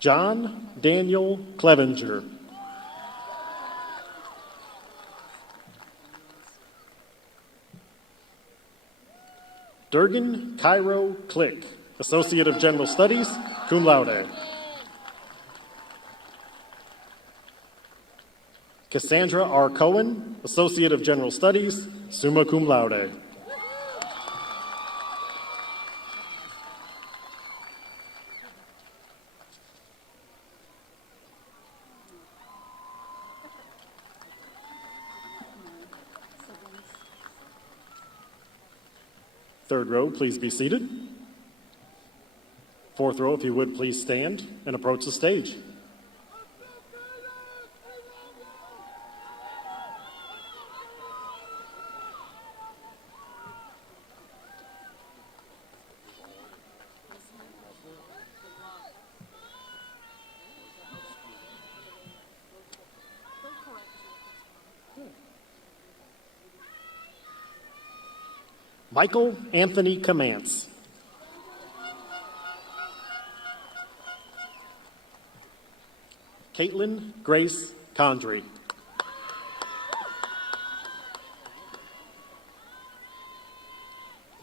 John Daniel Clevenger. Durgan Cairo Click, Associate of General Studies, cum laude. Cassandra R. Cohen, Associate of General Studies, summa cum laude. Third row, please be seated. Fourth row, if you would, please stand and approach the stage. Michael Anthony Camance. Caitlin Grace Condry.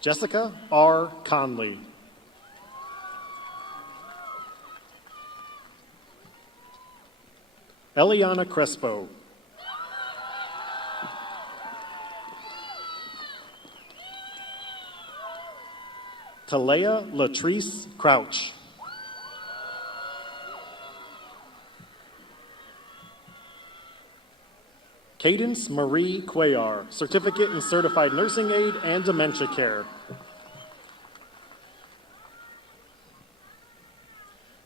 Jessica R. Conley. Eliana Crespo. Talea Latrice Crouch. Cadence Marie Cuellar, Certificate in Certified Nursing Aid and Dementia Care.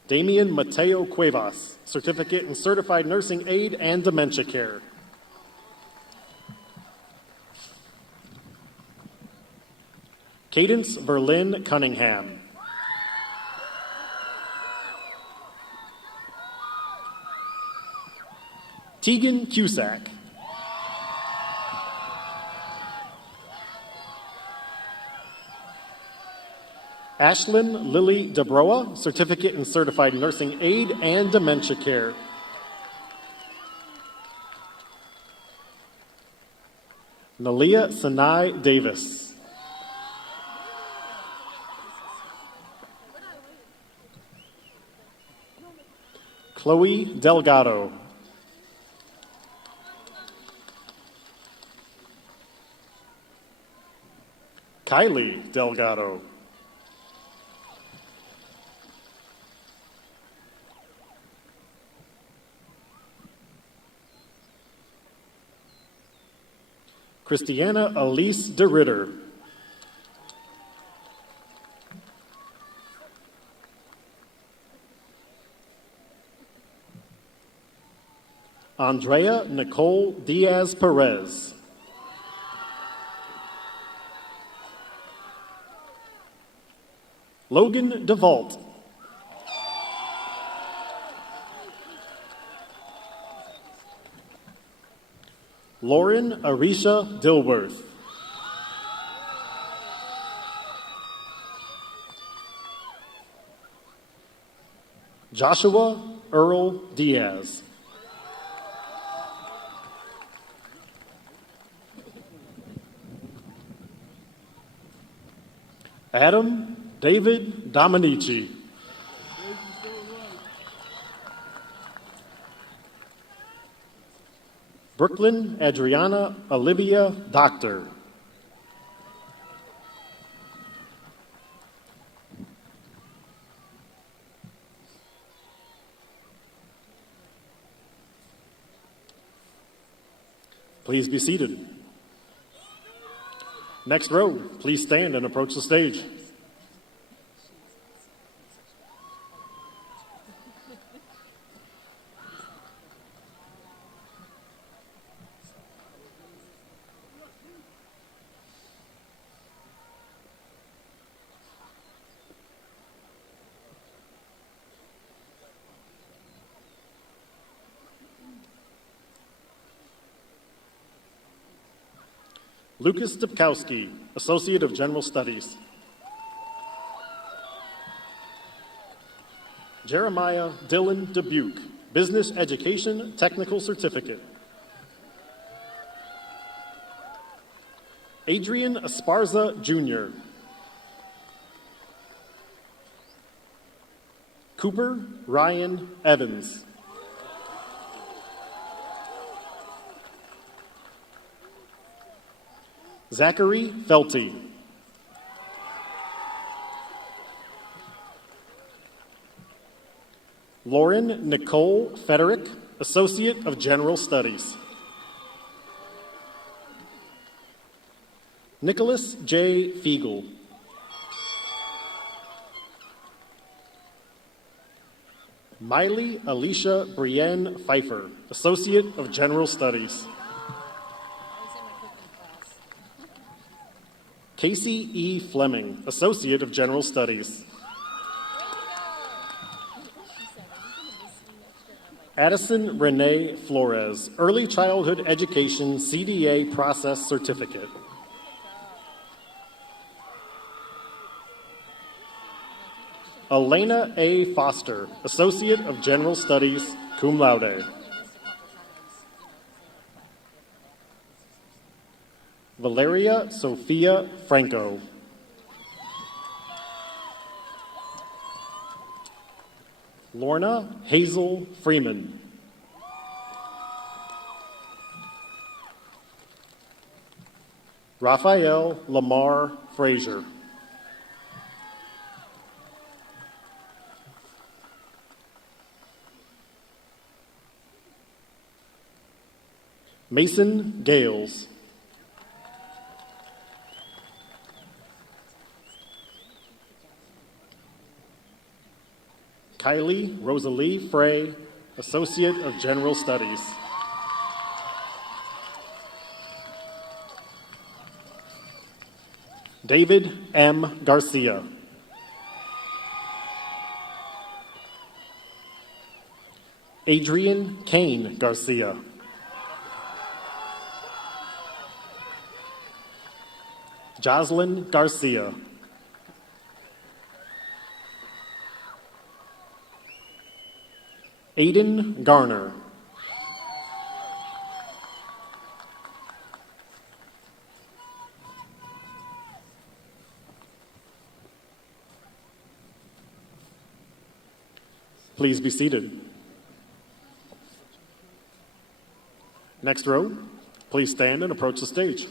Damian Mateo Cuevas, Certificate in Certified Nursing Aid and Dementia Care. Cadence Verlin Cunningham. Tegan Cusack. Ashlyn Lily DeBroa, Certificate in Certified Nursing Aid and Dementia Care. Nalia Sinai Davis. Chloe Delgado. Kylie Delgado. Christiana Elise DeRitter. Andrea Nicole Diaz Perez. Logan DeVault. Lauren Arisha Dilworth. Joshua Earl Diaz. Adam David Dominici. Brooklyn Adriana Olivia Doctor. Please be seated. Next row, please stand and approach the stage. Lucas Stupkowski, Associate of General Studies. Jeremiah Dylan Dubuque, Business Education Technical Certificate. Adrian Esparza, Jr. Cooper Ryan Evans. Zachary Felty. Lauren Nicole Federick, Associate of General Studies. Nicholas J. Fiegel. Miley Alicia Brienne Pfeiffer, Associate of General Studies. Casey E. Fleming, Associate of General Studies. Addison Renee Flores, Early Childhood Education CDA Process Certificate. Elena A. Foster, Associate of General Studies, cum laude. Valeria Sophia Franco. Lorna Hazel Freeman. Raphael Lamar Frazier. Mason Gales. Kylie Rosalie Frey, Associate of General Studies. David M. Garcia. Adrian Kane Garcia. Jocelyn Garcia. Aiden Garner. Please be seated. Next row, please stand and approach the stage.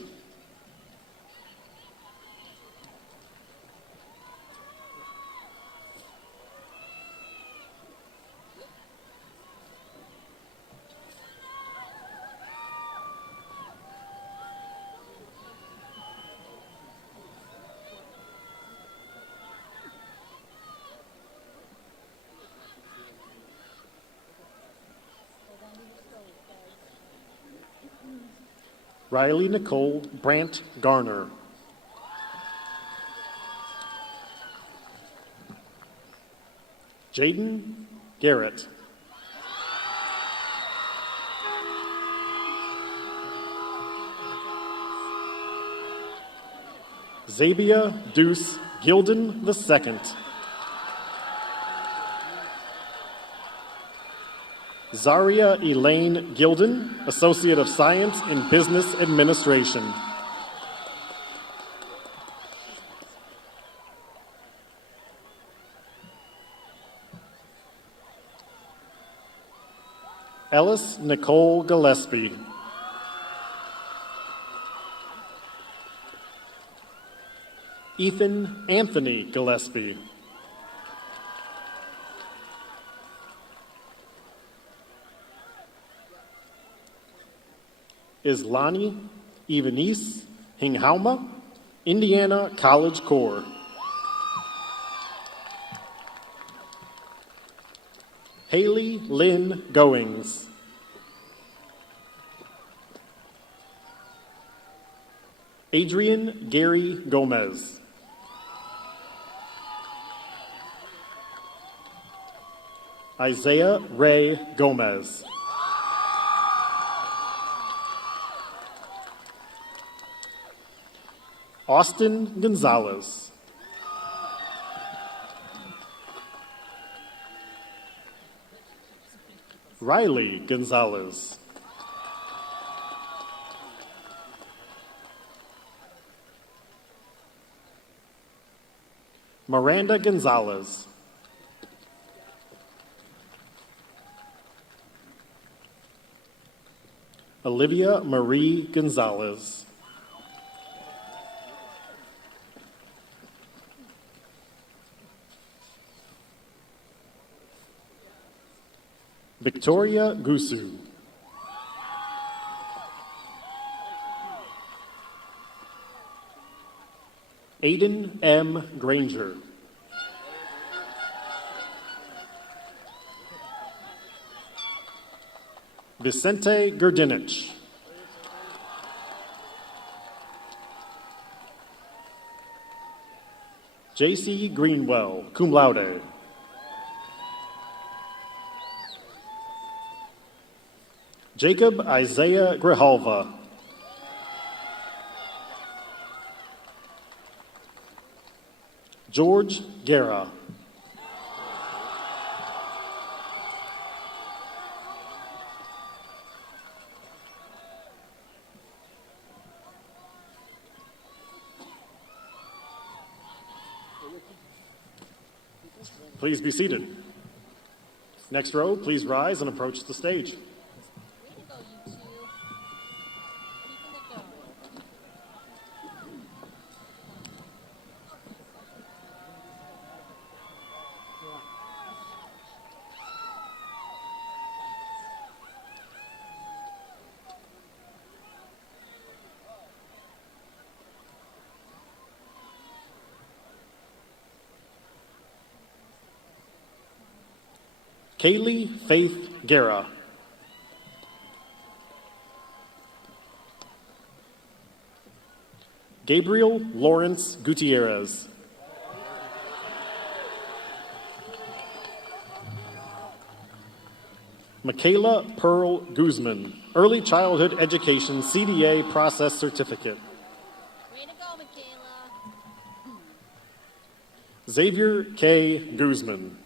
Riley Nicole Brandt Garner. Jaden Garrett. Zabia Deuce Gilden II. Zaria Elaine Gilden, Associate of Science in Business Administration. Ellis Nicole Gillespie. Ethan Anthony Gillespie. Islani Ivanise Hinghauma, Indiana College Corps. Haley Lynn Goings. Adrian Gary Gomez. Isaiah Ray Gomez. Austin Gonzalez. Riley Gonzalez. Miranda Gonzalez. Olivia Marie Gonzalez. Victoria Gusu. Aiden M. Granger. Vicente Gerdinich. J.C. Greenwell, cum laude. Jacob Isaiah Grijalva. George Guerra. Please be seated. Next row, please rise and approach the stage. Kaylee Faith Guerra. Gabriel Lawrence Gutierrez. Michaela Pearl Guzman, Early Childhood Education CDA Process Certificate. Way to go, Michaela. Xavier K. Guzman.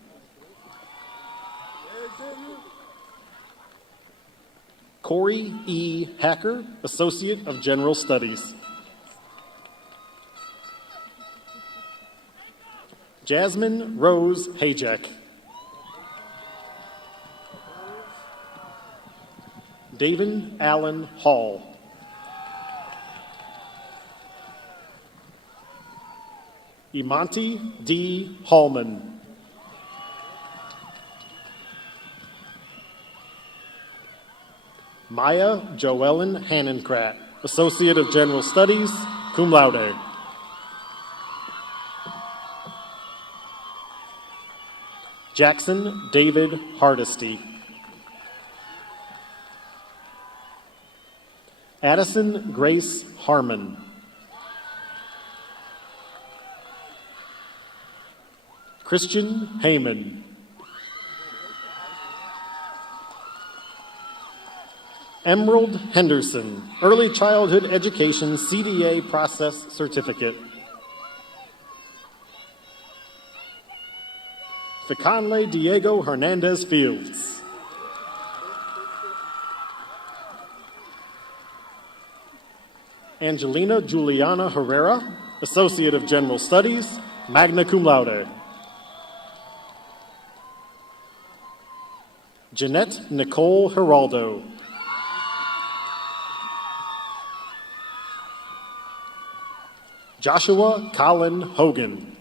Corey E. Hacker, Associate of General Studies. Jasmine Rose Hayjack. David Allen Hall. Imanti D. Hallman. Maya Joellen Hannenkrat, Associate of General Studies, cum laude. Jackson David Hardesty. Addison Grace Harmon. Christian Heyman. Emerald Henderson, Early Childhood Education CDA Process Certificate. Ficanle Diego Hernandez Fields. Angelina Juliana Herrera, Associate of General Studies, magna cum laude. Jeanette Nicole Geraldo. Joshua Colin Hogan.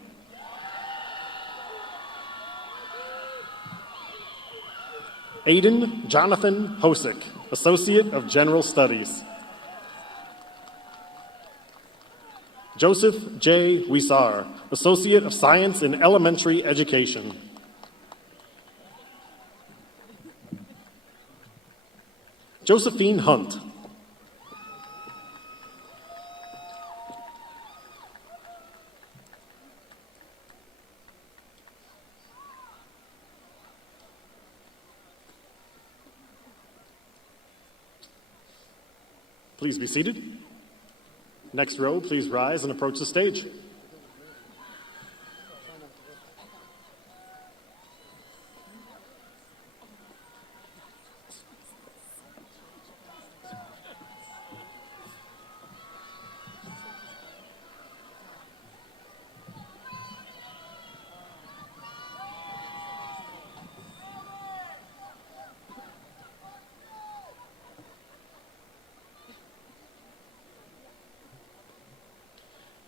Aiden Jonathan Hosick, Associate of General Studies. Joseph J. Wisar, Associate of Science in Elementary Education. Josephine Hunt. Please be seated. Next row, please rise and approach the stage.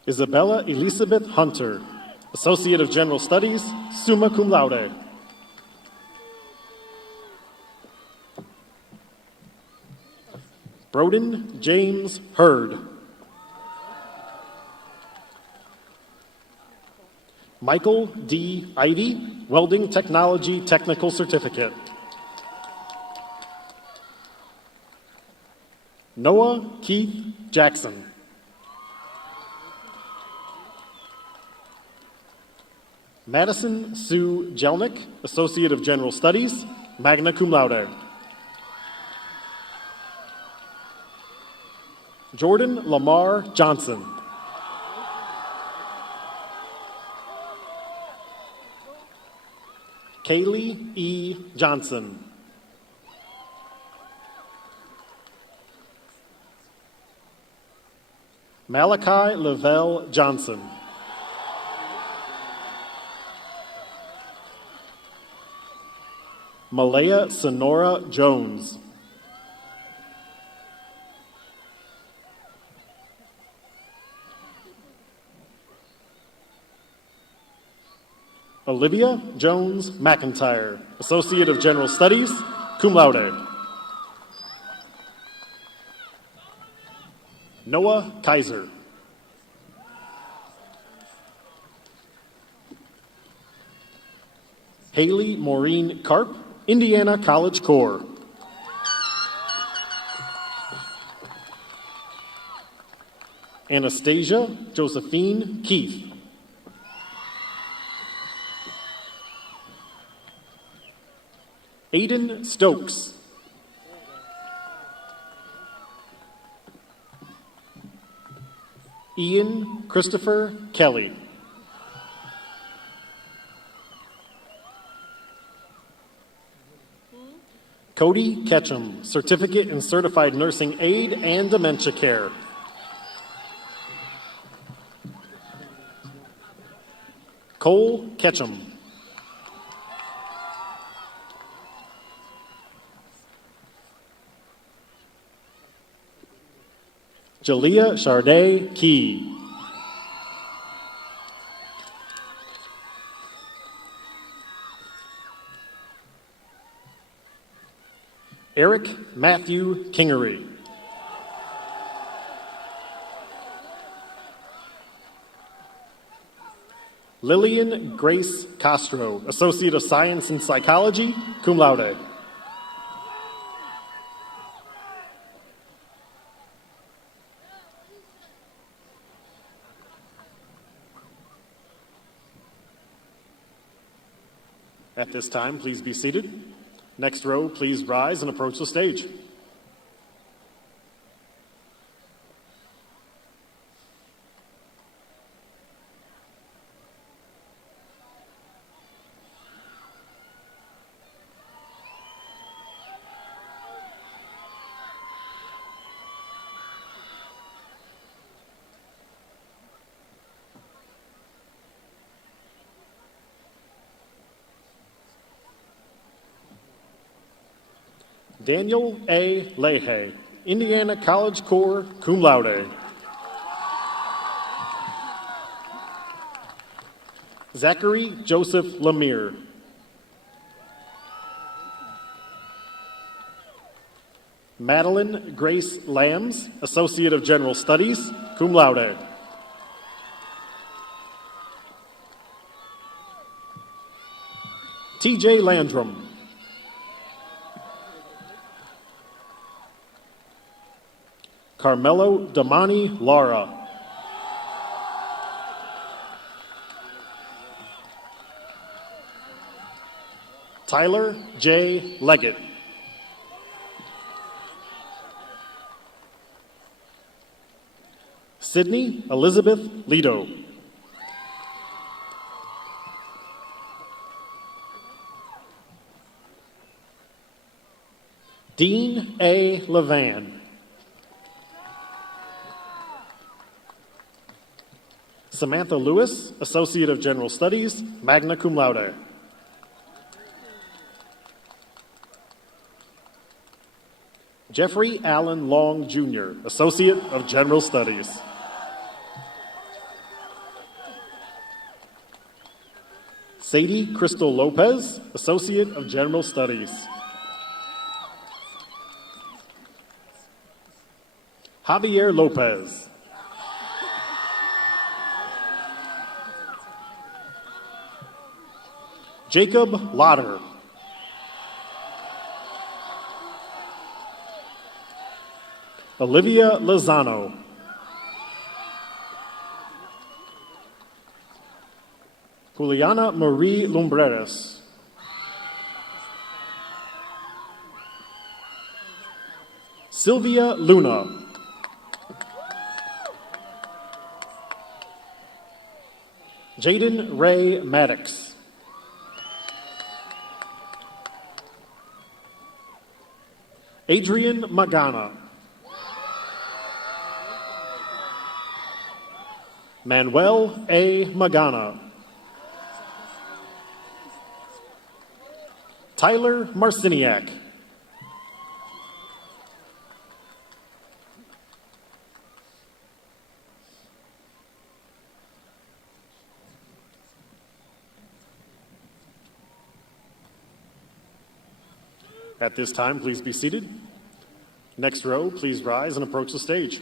Isabella Elizabeth Hunter, Associate of General Studies, summa cum laude. Broden James Hurd. Michael D. Ivey, Welding Technology Technical Certificate. Noah Keith Jackson. Madison Sue Jelnick, Associate of General Studies, magna cum laude. Jordan Lamar Johnson. Kaylee E. Johnson. Malachi Lavelle Johnson. Malaya Sonora Jones. Olivia Jones McIntyre, Associate of General Studies, cum laude. Noah Kaiser. Haley Maureen Karp, Indiana College Corps. Anastasia Josephine Keith. Aiden Stokes. Ian Christopher Kelly. Cody Ketchum, Certificate in Certified Nursing Aid and Dementia Care. Cole Ketchum. Jalea Charday Key. Eric Matthew Kingery. Lillian Grace Castro, Associate of Science in Psychology, cum laude. At this time, please be seated. Next row, please rise and approach the stage. Daniel A. Leahy, Indiana College Corps, cum laude. Zachary Joseph Lemire. Madeline Grace Lambs, Associate of General Studies, cum laude. TJ Landrum. Carmelo Damani Lara. Tyler J. Leggett. Sydney Elizabeth Lido. Dean A. Levan. Samantha Lewis, Associate of General Studies, magna cum laude. Jeffrey Allen Long, Jr., Associate of General Studies. Sadie Crystal Lopez, Associate of General Studies. Javier Lopez. Jacob Lotter. Olivia Lozano. Juliana Marie Lumbreras. Sylvia Luna. Jaden Ray Maddox. Adrian Magana. Manuel A. Magana. Tyler Marciniak. At this time, please be seated. Next row, please rise and approach the stage.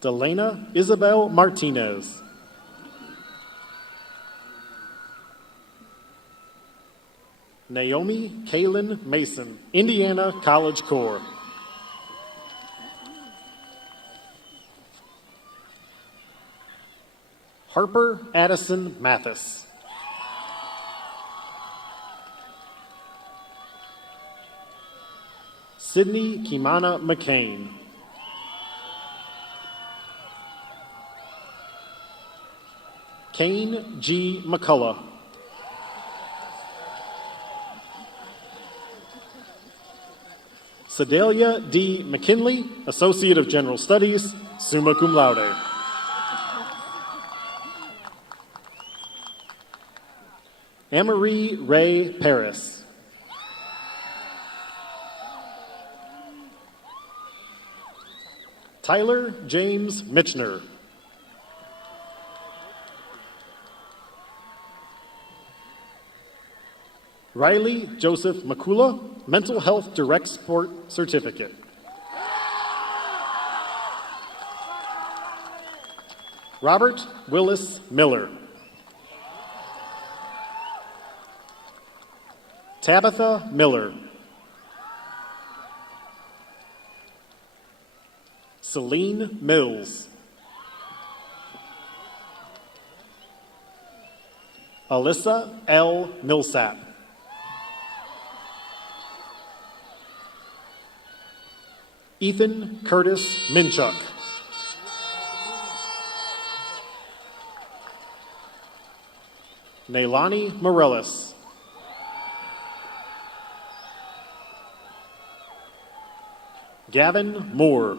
Delana Isabel Martinez. Naomi Kaylin Mason, Indiana College Corps. Harper Addison Mathis. Sydney Kimana McCain. Kane G. McCullough. Sedalia D. McKinley, Associate of General Studies, summa cum laude. Amarie Ray Paris. Tyler James Mitchner. Riley Joseph Makula, Mental Health Direct Support Certificate. Robert Willis Miller. Tabitha Miller. Celine Mills. Alyssa L. Millsap. Ethan Curtis Minchuk. Nailani Morellis. Gavin Moore.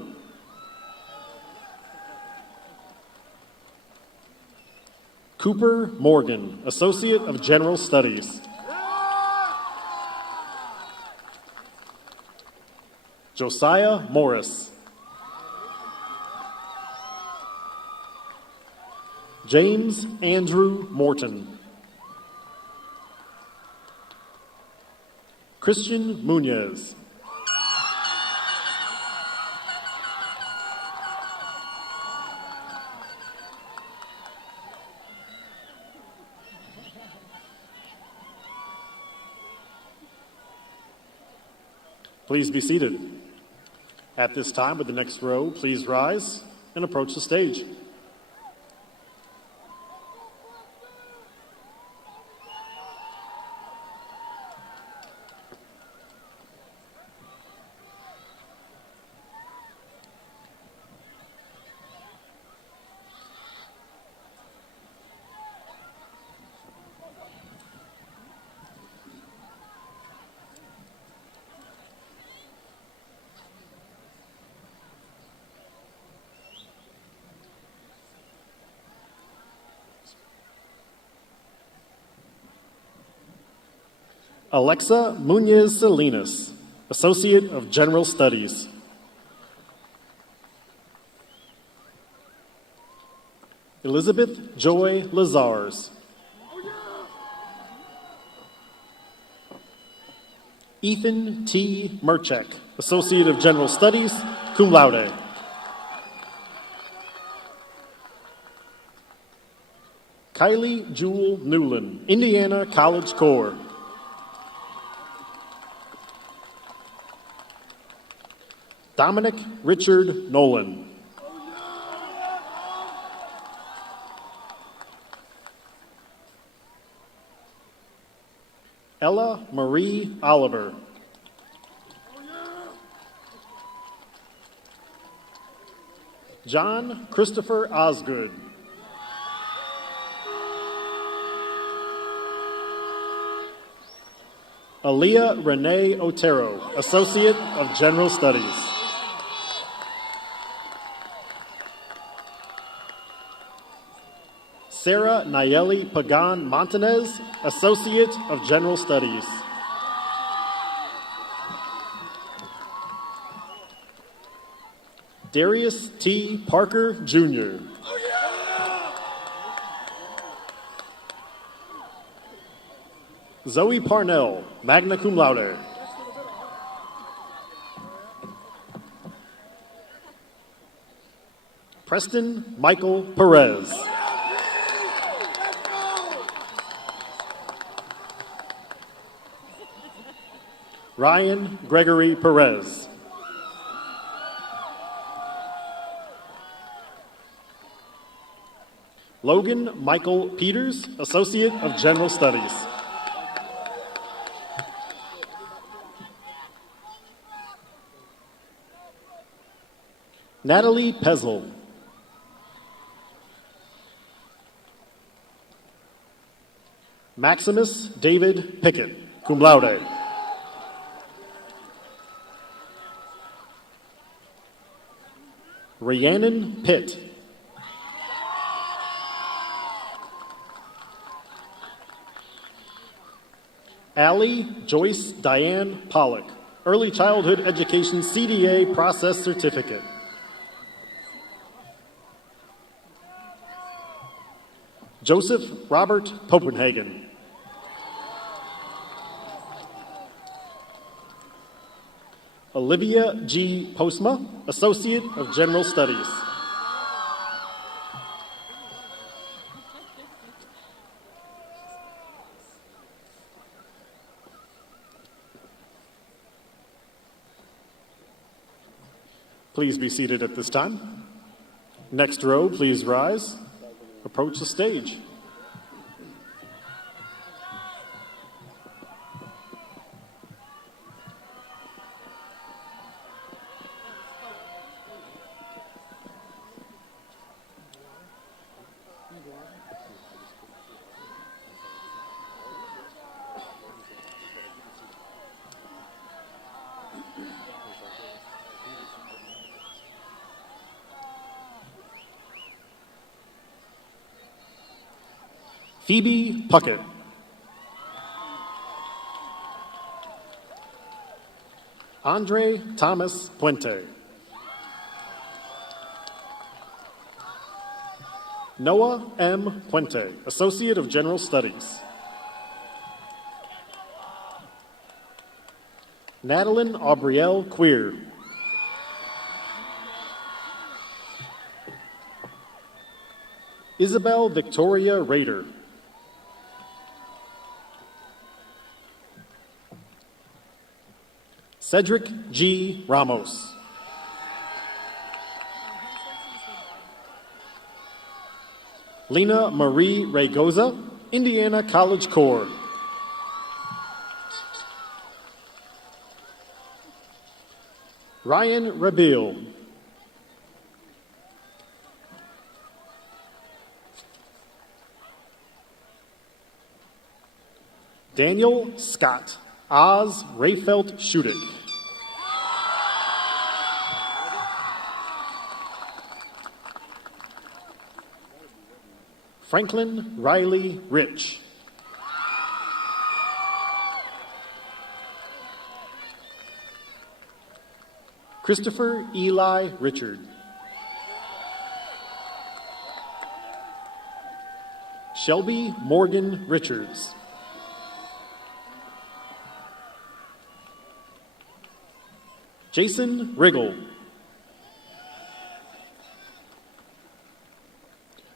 Cooper Morgan, Associate of General Studies. Josiah Morris. James Andrew Morton. Christian Munez. Please be seated. At this time, with the next row, please rise and approach the stage. Alexa Munez Salinas, Associate of General Studies. Elizabeth Joy Lazars. Ethan T. Merchek, Associate of General Studies, cum laude. Kylie Jewel Newland, Indiana College Corps. Dominic Richard Nolan. Ella Marie Oliver. John Christopher Osgood. Aaliyah Renee Otero, Associate of General Studies. Sarah Nayeli Pagan Montanez, Associate of General Studies. Darius T. Parker, Jr. Zoe Parnell, magna cum laude. Preston Michael Perez. Ryan Gregory Perez. Logan Michael Peters, Associate of General Studies. Natalie Pezel. Maximus David Pickett, cum laude. Rhiannon Pitt. Allie Joyce Diane Pollock, Early Childhood Education CDA Process Certificate. Joseph Robert Popenhagen. Olivia G. Postma, Associate of General Studies. Please be seated at this time. Next row, please rise. Approach the stage. Phoebe Puckett. Andre Thomas Puente. Noah M. Puente, Associate of General Studies. Natalie Aubrielle Queer. Isabel Victoria Rader. Cedric G. Ramos. Lena Marie Raygoza, Indiana College Corps. Ryan Rabil. Daniel Scott, Oz Rayfelt Schudig. Franklin Riley Rich. Christopher Eli Richard. Shelby Morgan Richards. Jason Riggle.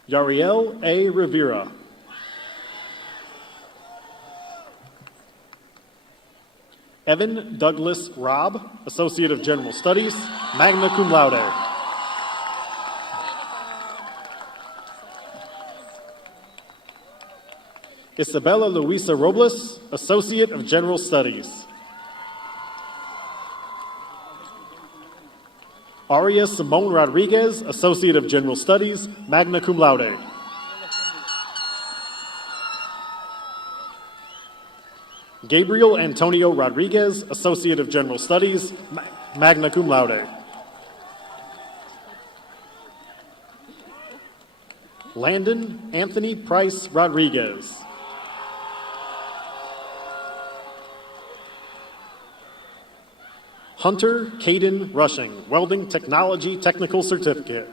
Yariel A. Rivera. Evan Douglas Robb, Associate of General Studies, magna cum laude. Isabella Luisa Robles, Associate of General Studies. Aria Simone Rodriguez, Associate of General Studies, magna cum laude. Gabriel Antonio Rodriguez, Associate of General Studies, magna cum laude. Landon Anthony Price Rodriguez. Hunter Caden Rushing, Welding Technology Technical Certificate.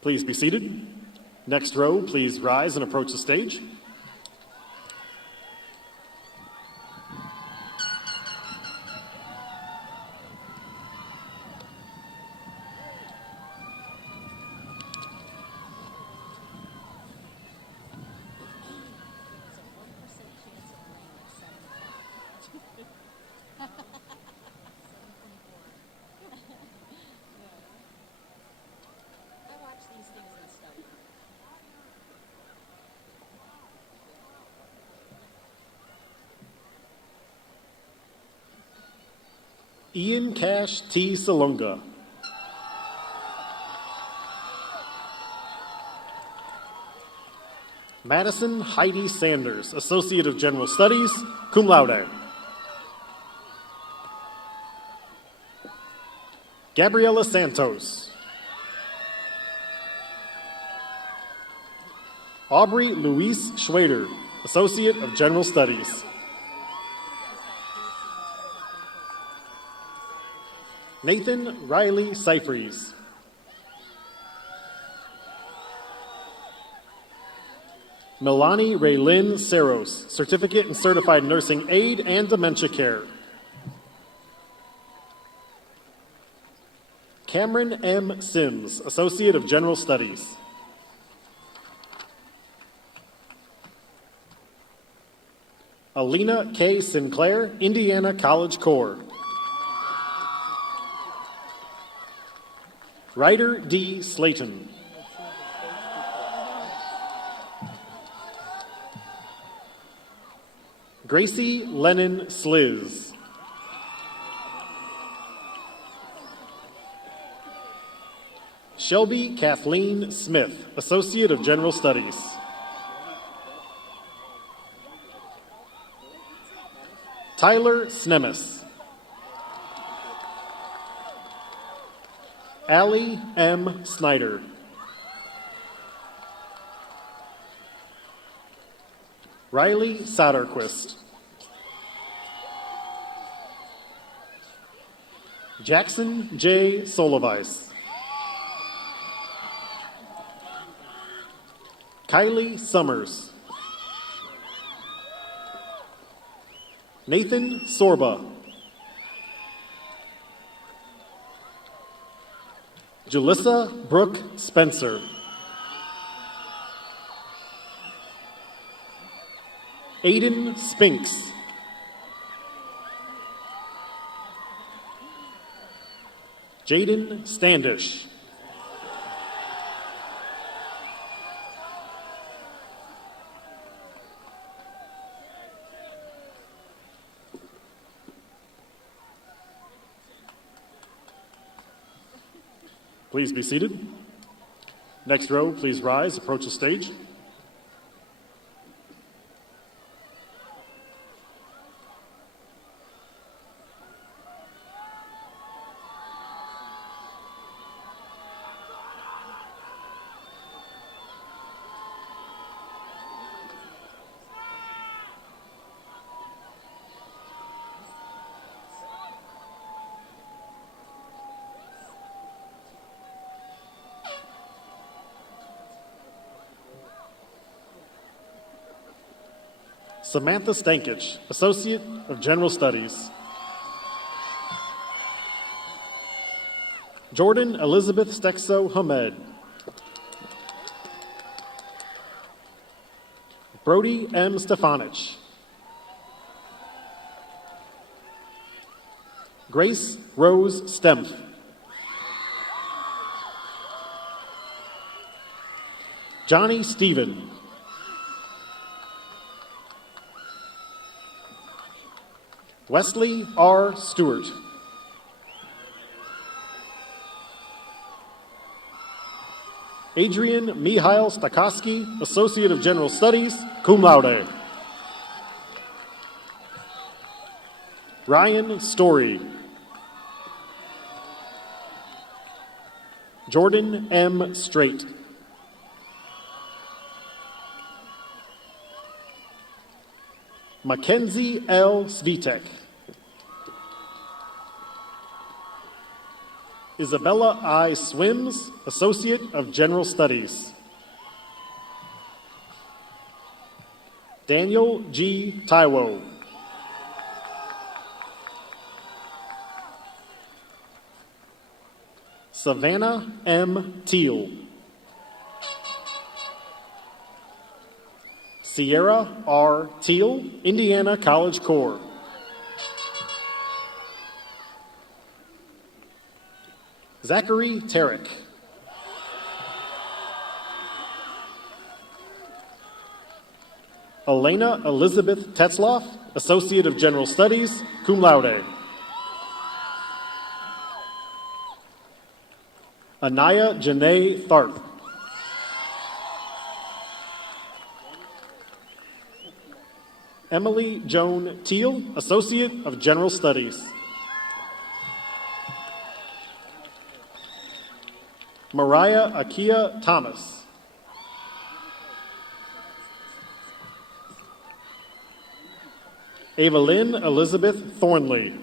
Please be seated. Next row, please rise and approach the stage. Ian Cash T. Salunga. Madison Heidi Sanders, Associate of General Studies, cum laude. Gabriela Santos. Aubrey Louise Schwader, Associate of General Studies. Nathan Riley Seifries. Milani Raylyn Saros, Certificate in Certified Nursing Aid and Dementia Care. Cameron M. Sims, Associate of General Studies. Alina K. Sinclair, Indiana College Corps. Ryder D. Slayton. Gracie Lennon Sliz. Shelby Kathleen Smith, Associate of General Studies. Tyler Snemis. Allie M. Snyder. Riley Soderquist. Jackson J. Solovice. Kylie Summers. Nathan Sorba. Julissa Brooke Spencer. Aiden Spinks. Jaden Standish. Please be seated. Next row, please rise, approach the stage. Samantha Stankich, Associate of General Studies. Jordan Elizabeth Stexo Hamed. Brody M. Stefanich. Grace Rose Stempf. Johnny Stephen. Wesley R. Stewart. Adrian Mihail Stokowski, Associate of General Studies, cum laude. Ryan Story. Jordan M. Straight. Mackenzie L. Svitek. Isabella I. Swims, Associate of General Studies. Daniel G. Taiwo. Savannah M. Teal. Sierra R. Teal, Indiana College Corps. Zachary Tarek. Elena Elizabeth Tetzloff, Associate of General Studies, cum laude. Anaya Janae Tharp. Emily Joan Teal, Associate of General Studies. Mariah Akia Thomas. Evelyn Elizabeth Thornley.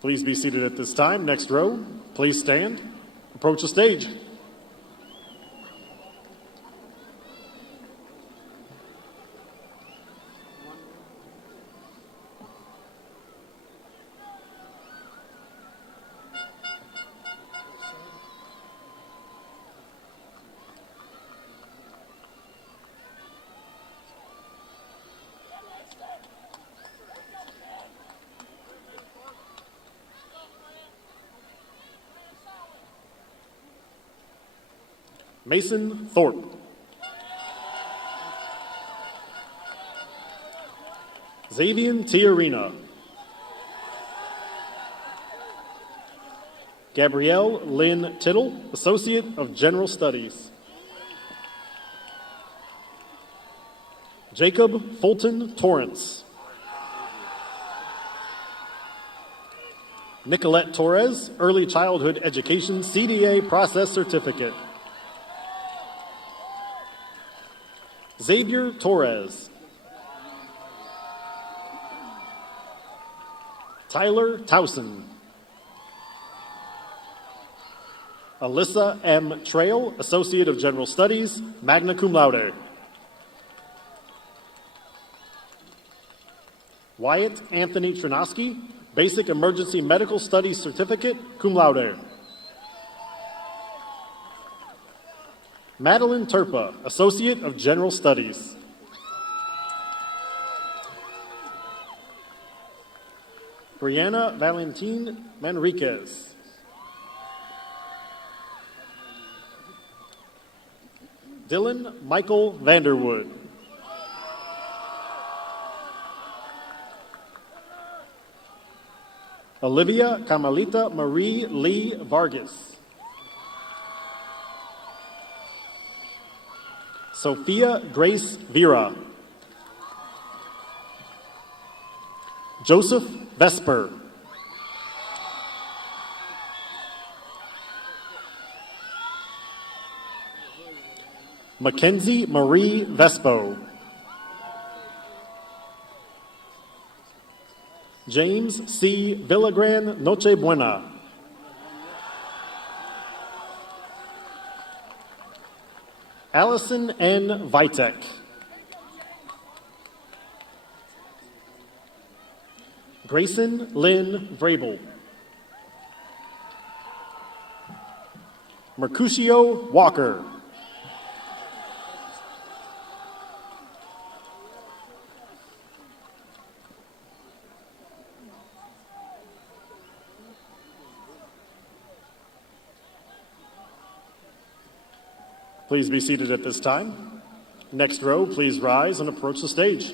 Please be seated at this time. Next row, please stand. Approach the stage. Mason Thorpe. Xavier Tiarina. Gabrielle Lynn Tittle, Associate of General Studies. Jacob Fulton Torrance. Nicolette Torres, Early Childhood Education CDA Process Certificate. Xavier Torres. Tyler Towson. Alyssa M. Trail, Associate of General Studies, magna cum laude. Wyatt Anthony Trinoski, Basic Emergency Medical Studies Certificate, cum laude. Madeline Turpa, Associate of General Studies. Brianna Valentin Manriquez. Dylan Michael Vanderwood. Olivia Camalita Marie Lee Vargas. Sophia Grace Vera. Joseph Vesper. Mackenzie Marie Vespo. James C. Villagran Nochebuena. Allison N. Vitek. Grayson Lynn Vrabel. Mercutio Walker. Please be seated at this time. Next row, please rise and approach the stage.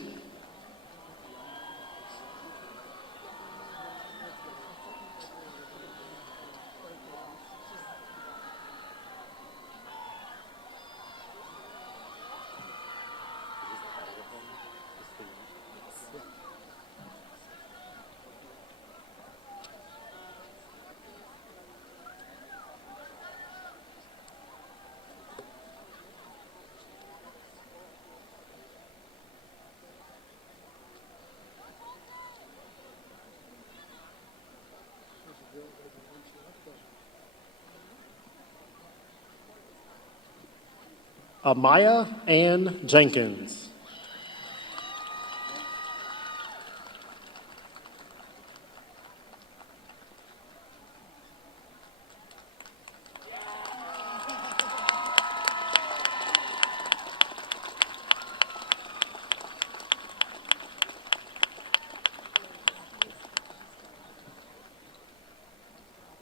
Amaya Ann Jenkins.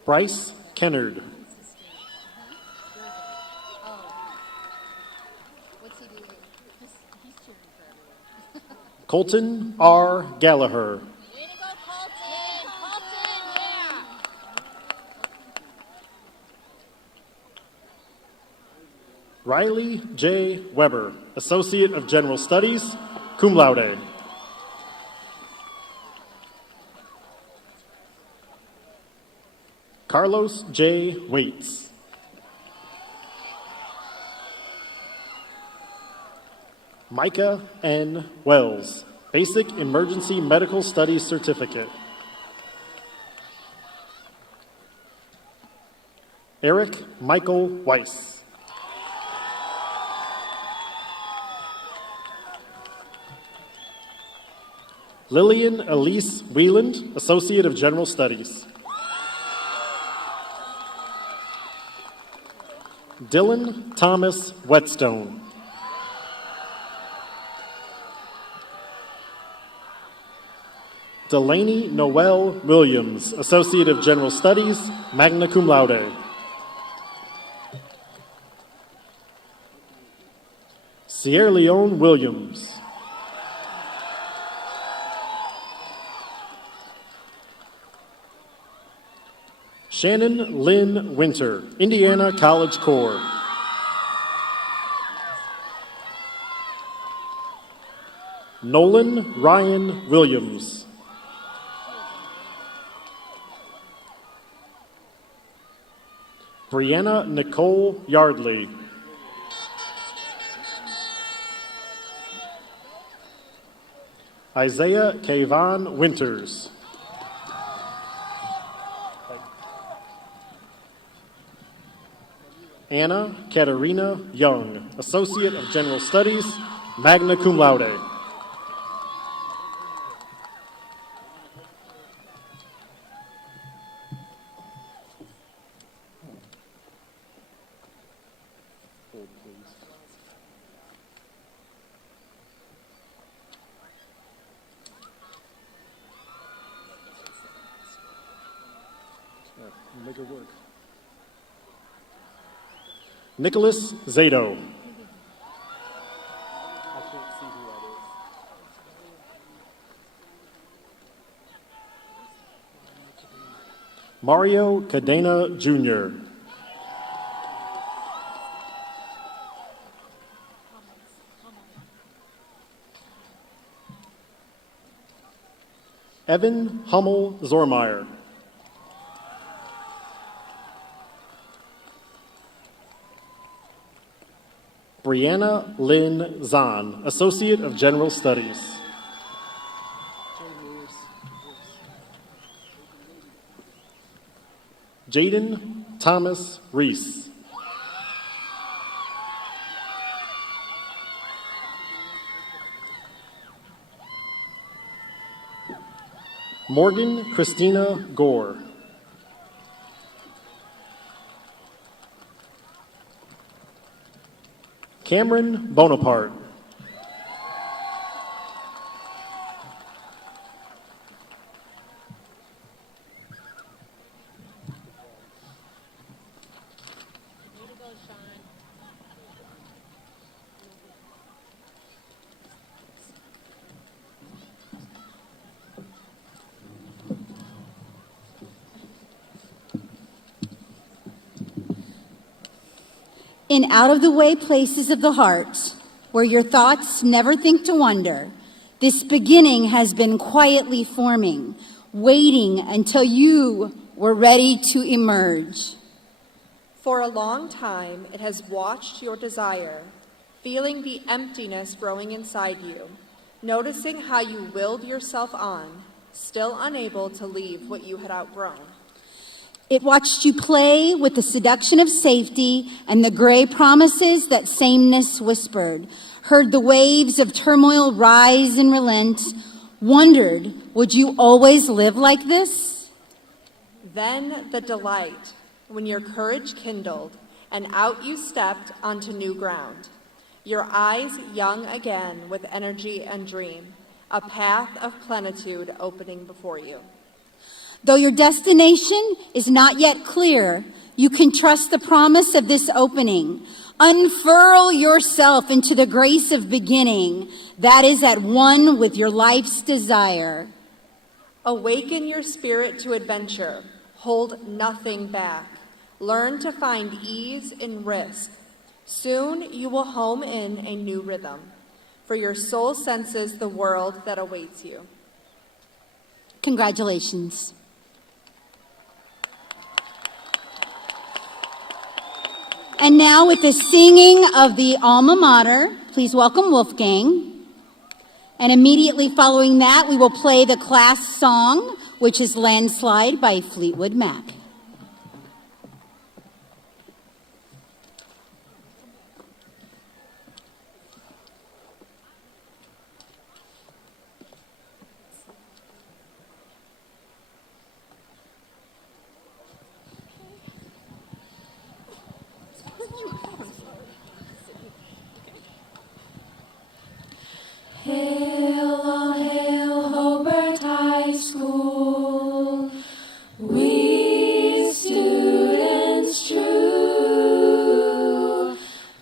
Bryce Kennard. Colton R. Gallagher. Riley J. Weber, Associate of General Studies, cum laude. Carlos J. Waits. Micah N. Wells, Basic Emergency Medical Studies Certificate. Eric Michael Weiss. Lillian Elise Wieland, Associate of General Studies. Dylan Thomas Whetstone. Delaney Noel Williams, Associate of General Studies, magna cum laude. Sierra Leone Williams. Shannon Lynn Winter, Indiana College Corps. Nolan Ryan Williams. Brianna Nicole Yardley. Isaiah Kayvon Winters. Anna Katerina Young, Associate of General Studies, magna cum laude. Make it work. Nicholas Zato. Mario Cadena Jr. Evan Hummel Zormeyer. Brianna Lynn Zahn, Associate of General Studies. Jaden Thomas Reese. Morgan Christina Gore. Cameron Bonaparte. In out-of-the-way places of the heart, where your thoughts never think to wander, this beginning has been quietly forming, waiting until you were ready to emerge. For a long time, it has watched your desire, feeling the emptiness growing inside you, noticing how you willed yourself on, still unable to leave what you had outgrown. It watched you play with the seduction of safety and the gray promises that sameness whispered, heard the waves of turmoil rise and relent, wondered, would you always live like this? Then the delight, when your courage kindled, and out you stepped onto new ground, your eyes young again with energy and dream, a path of plenitude opening before you. Though your destination is not yet clear, you can trust the promise of this opening. Unfurl yourself into the grace of beginning that is at one with your life's desire. Awaken your spirit to adventure. Hold nothing back. Learn to find ease in risk. Soon you will home in a new rhythm, for your soul senses the world that awaits you. Congratulations. And now with the singing of the alma mater, please welcome Wolfgang. And immediately following that, we will play the class song, which is Landslide by Fleetwood Mac. Hail, all hail, Hobart High School. We students true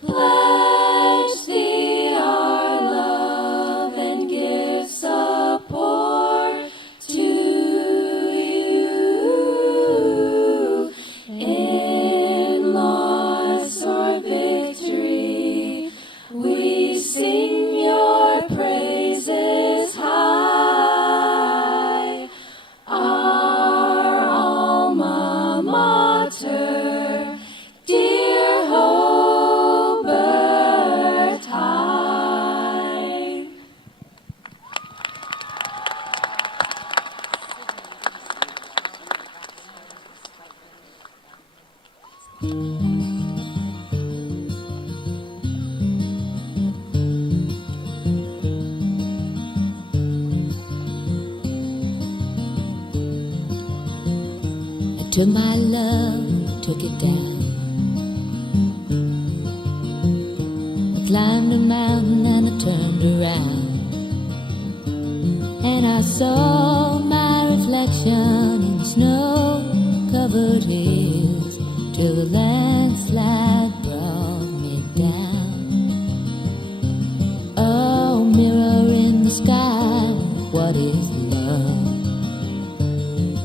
pledge thee our love and give support to you. till my love took it down. I climbed a mountain and I turned around, and I saw my reflection in snow-covered hills till the landslide brought me down. Oh, mirror in the sky, what is love?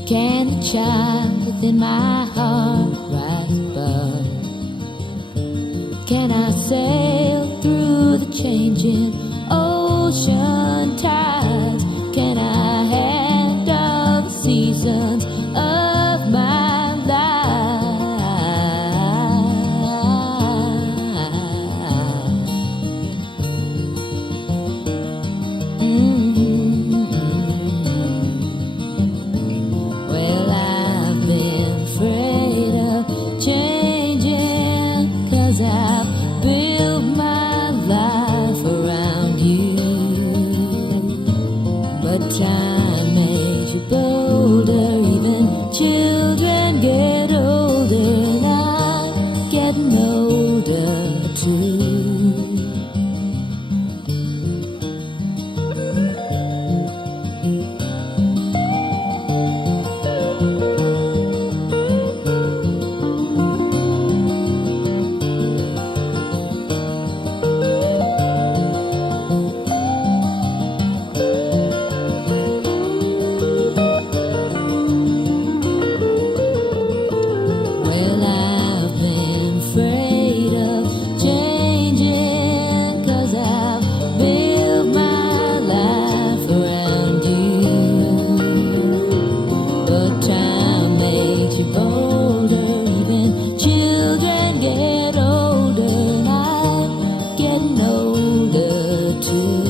Can the child within my heart rise above? Can I sail through the changing ocean tides? Can I handle the seasons of my life? Well, I've been afraid of changing, 'cause I've built my life around you. But time makes you bolder, even children get older, and I'm getting older too. Well, I've been afraid of changing, 'cause I've built my life around you. But time makes you bolder, even children get older, and I'm getting older too.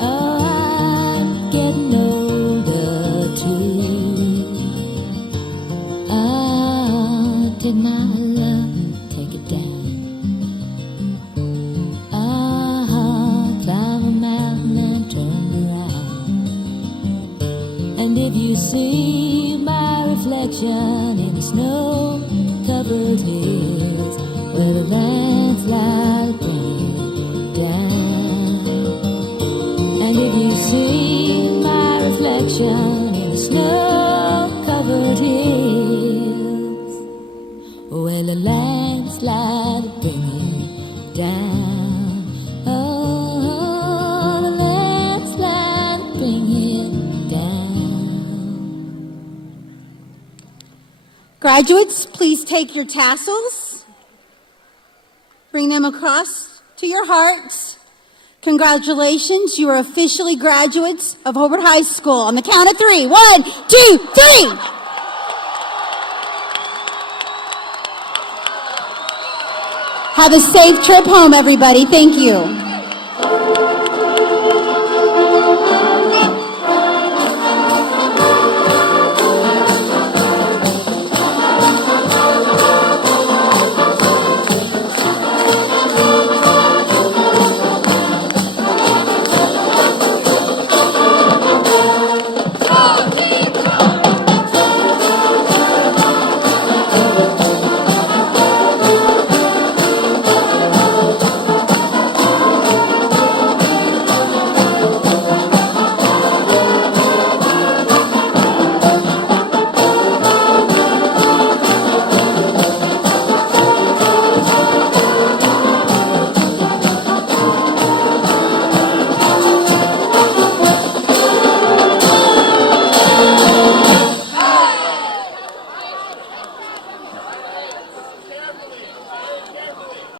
Oh, I'm getting older too. Take my love, take it down. Climb a mountain and turn around. And if you see my reflection in the snow-covered hills, where the landslide bring it down. And if you see my reflection in the snow-covered hills, well, the landslide bring it down. Oh, the landslide bring it down. Graduates, please take your tassels, bring them across to your hearts. Congratulations, you are officially graduates of Hobart High School. On the count of 3. 1, 2, 3. Have a safe trip home, everybody. Thank you.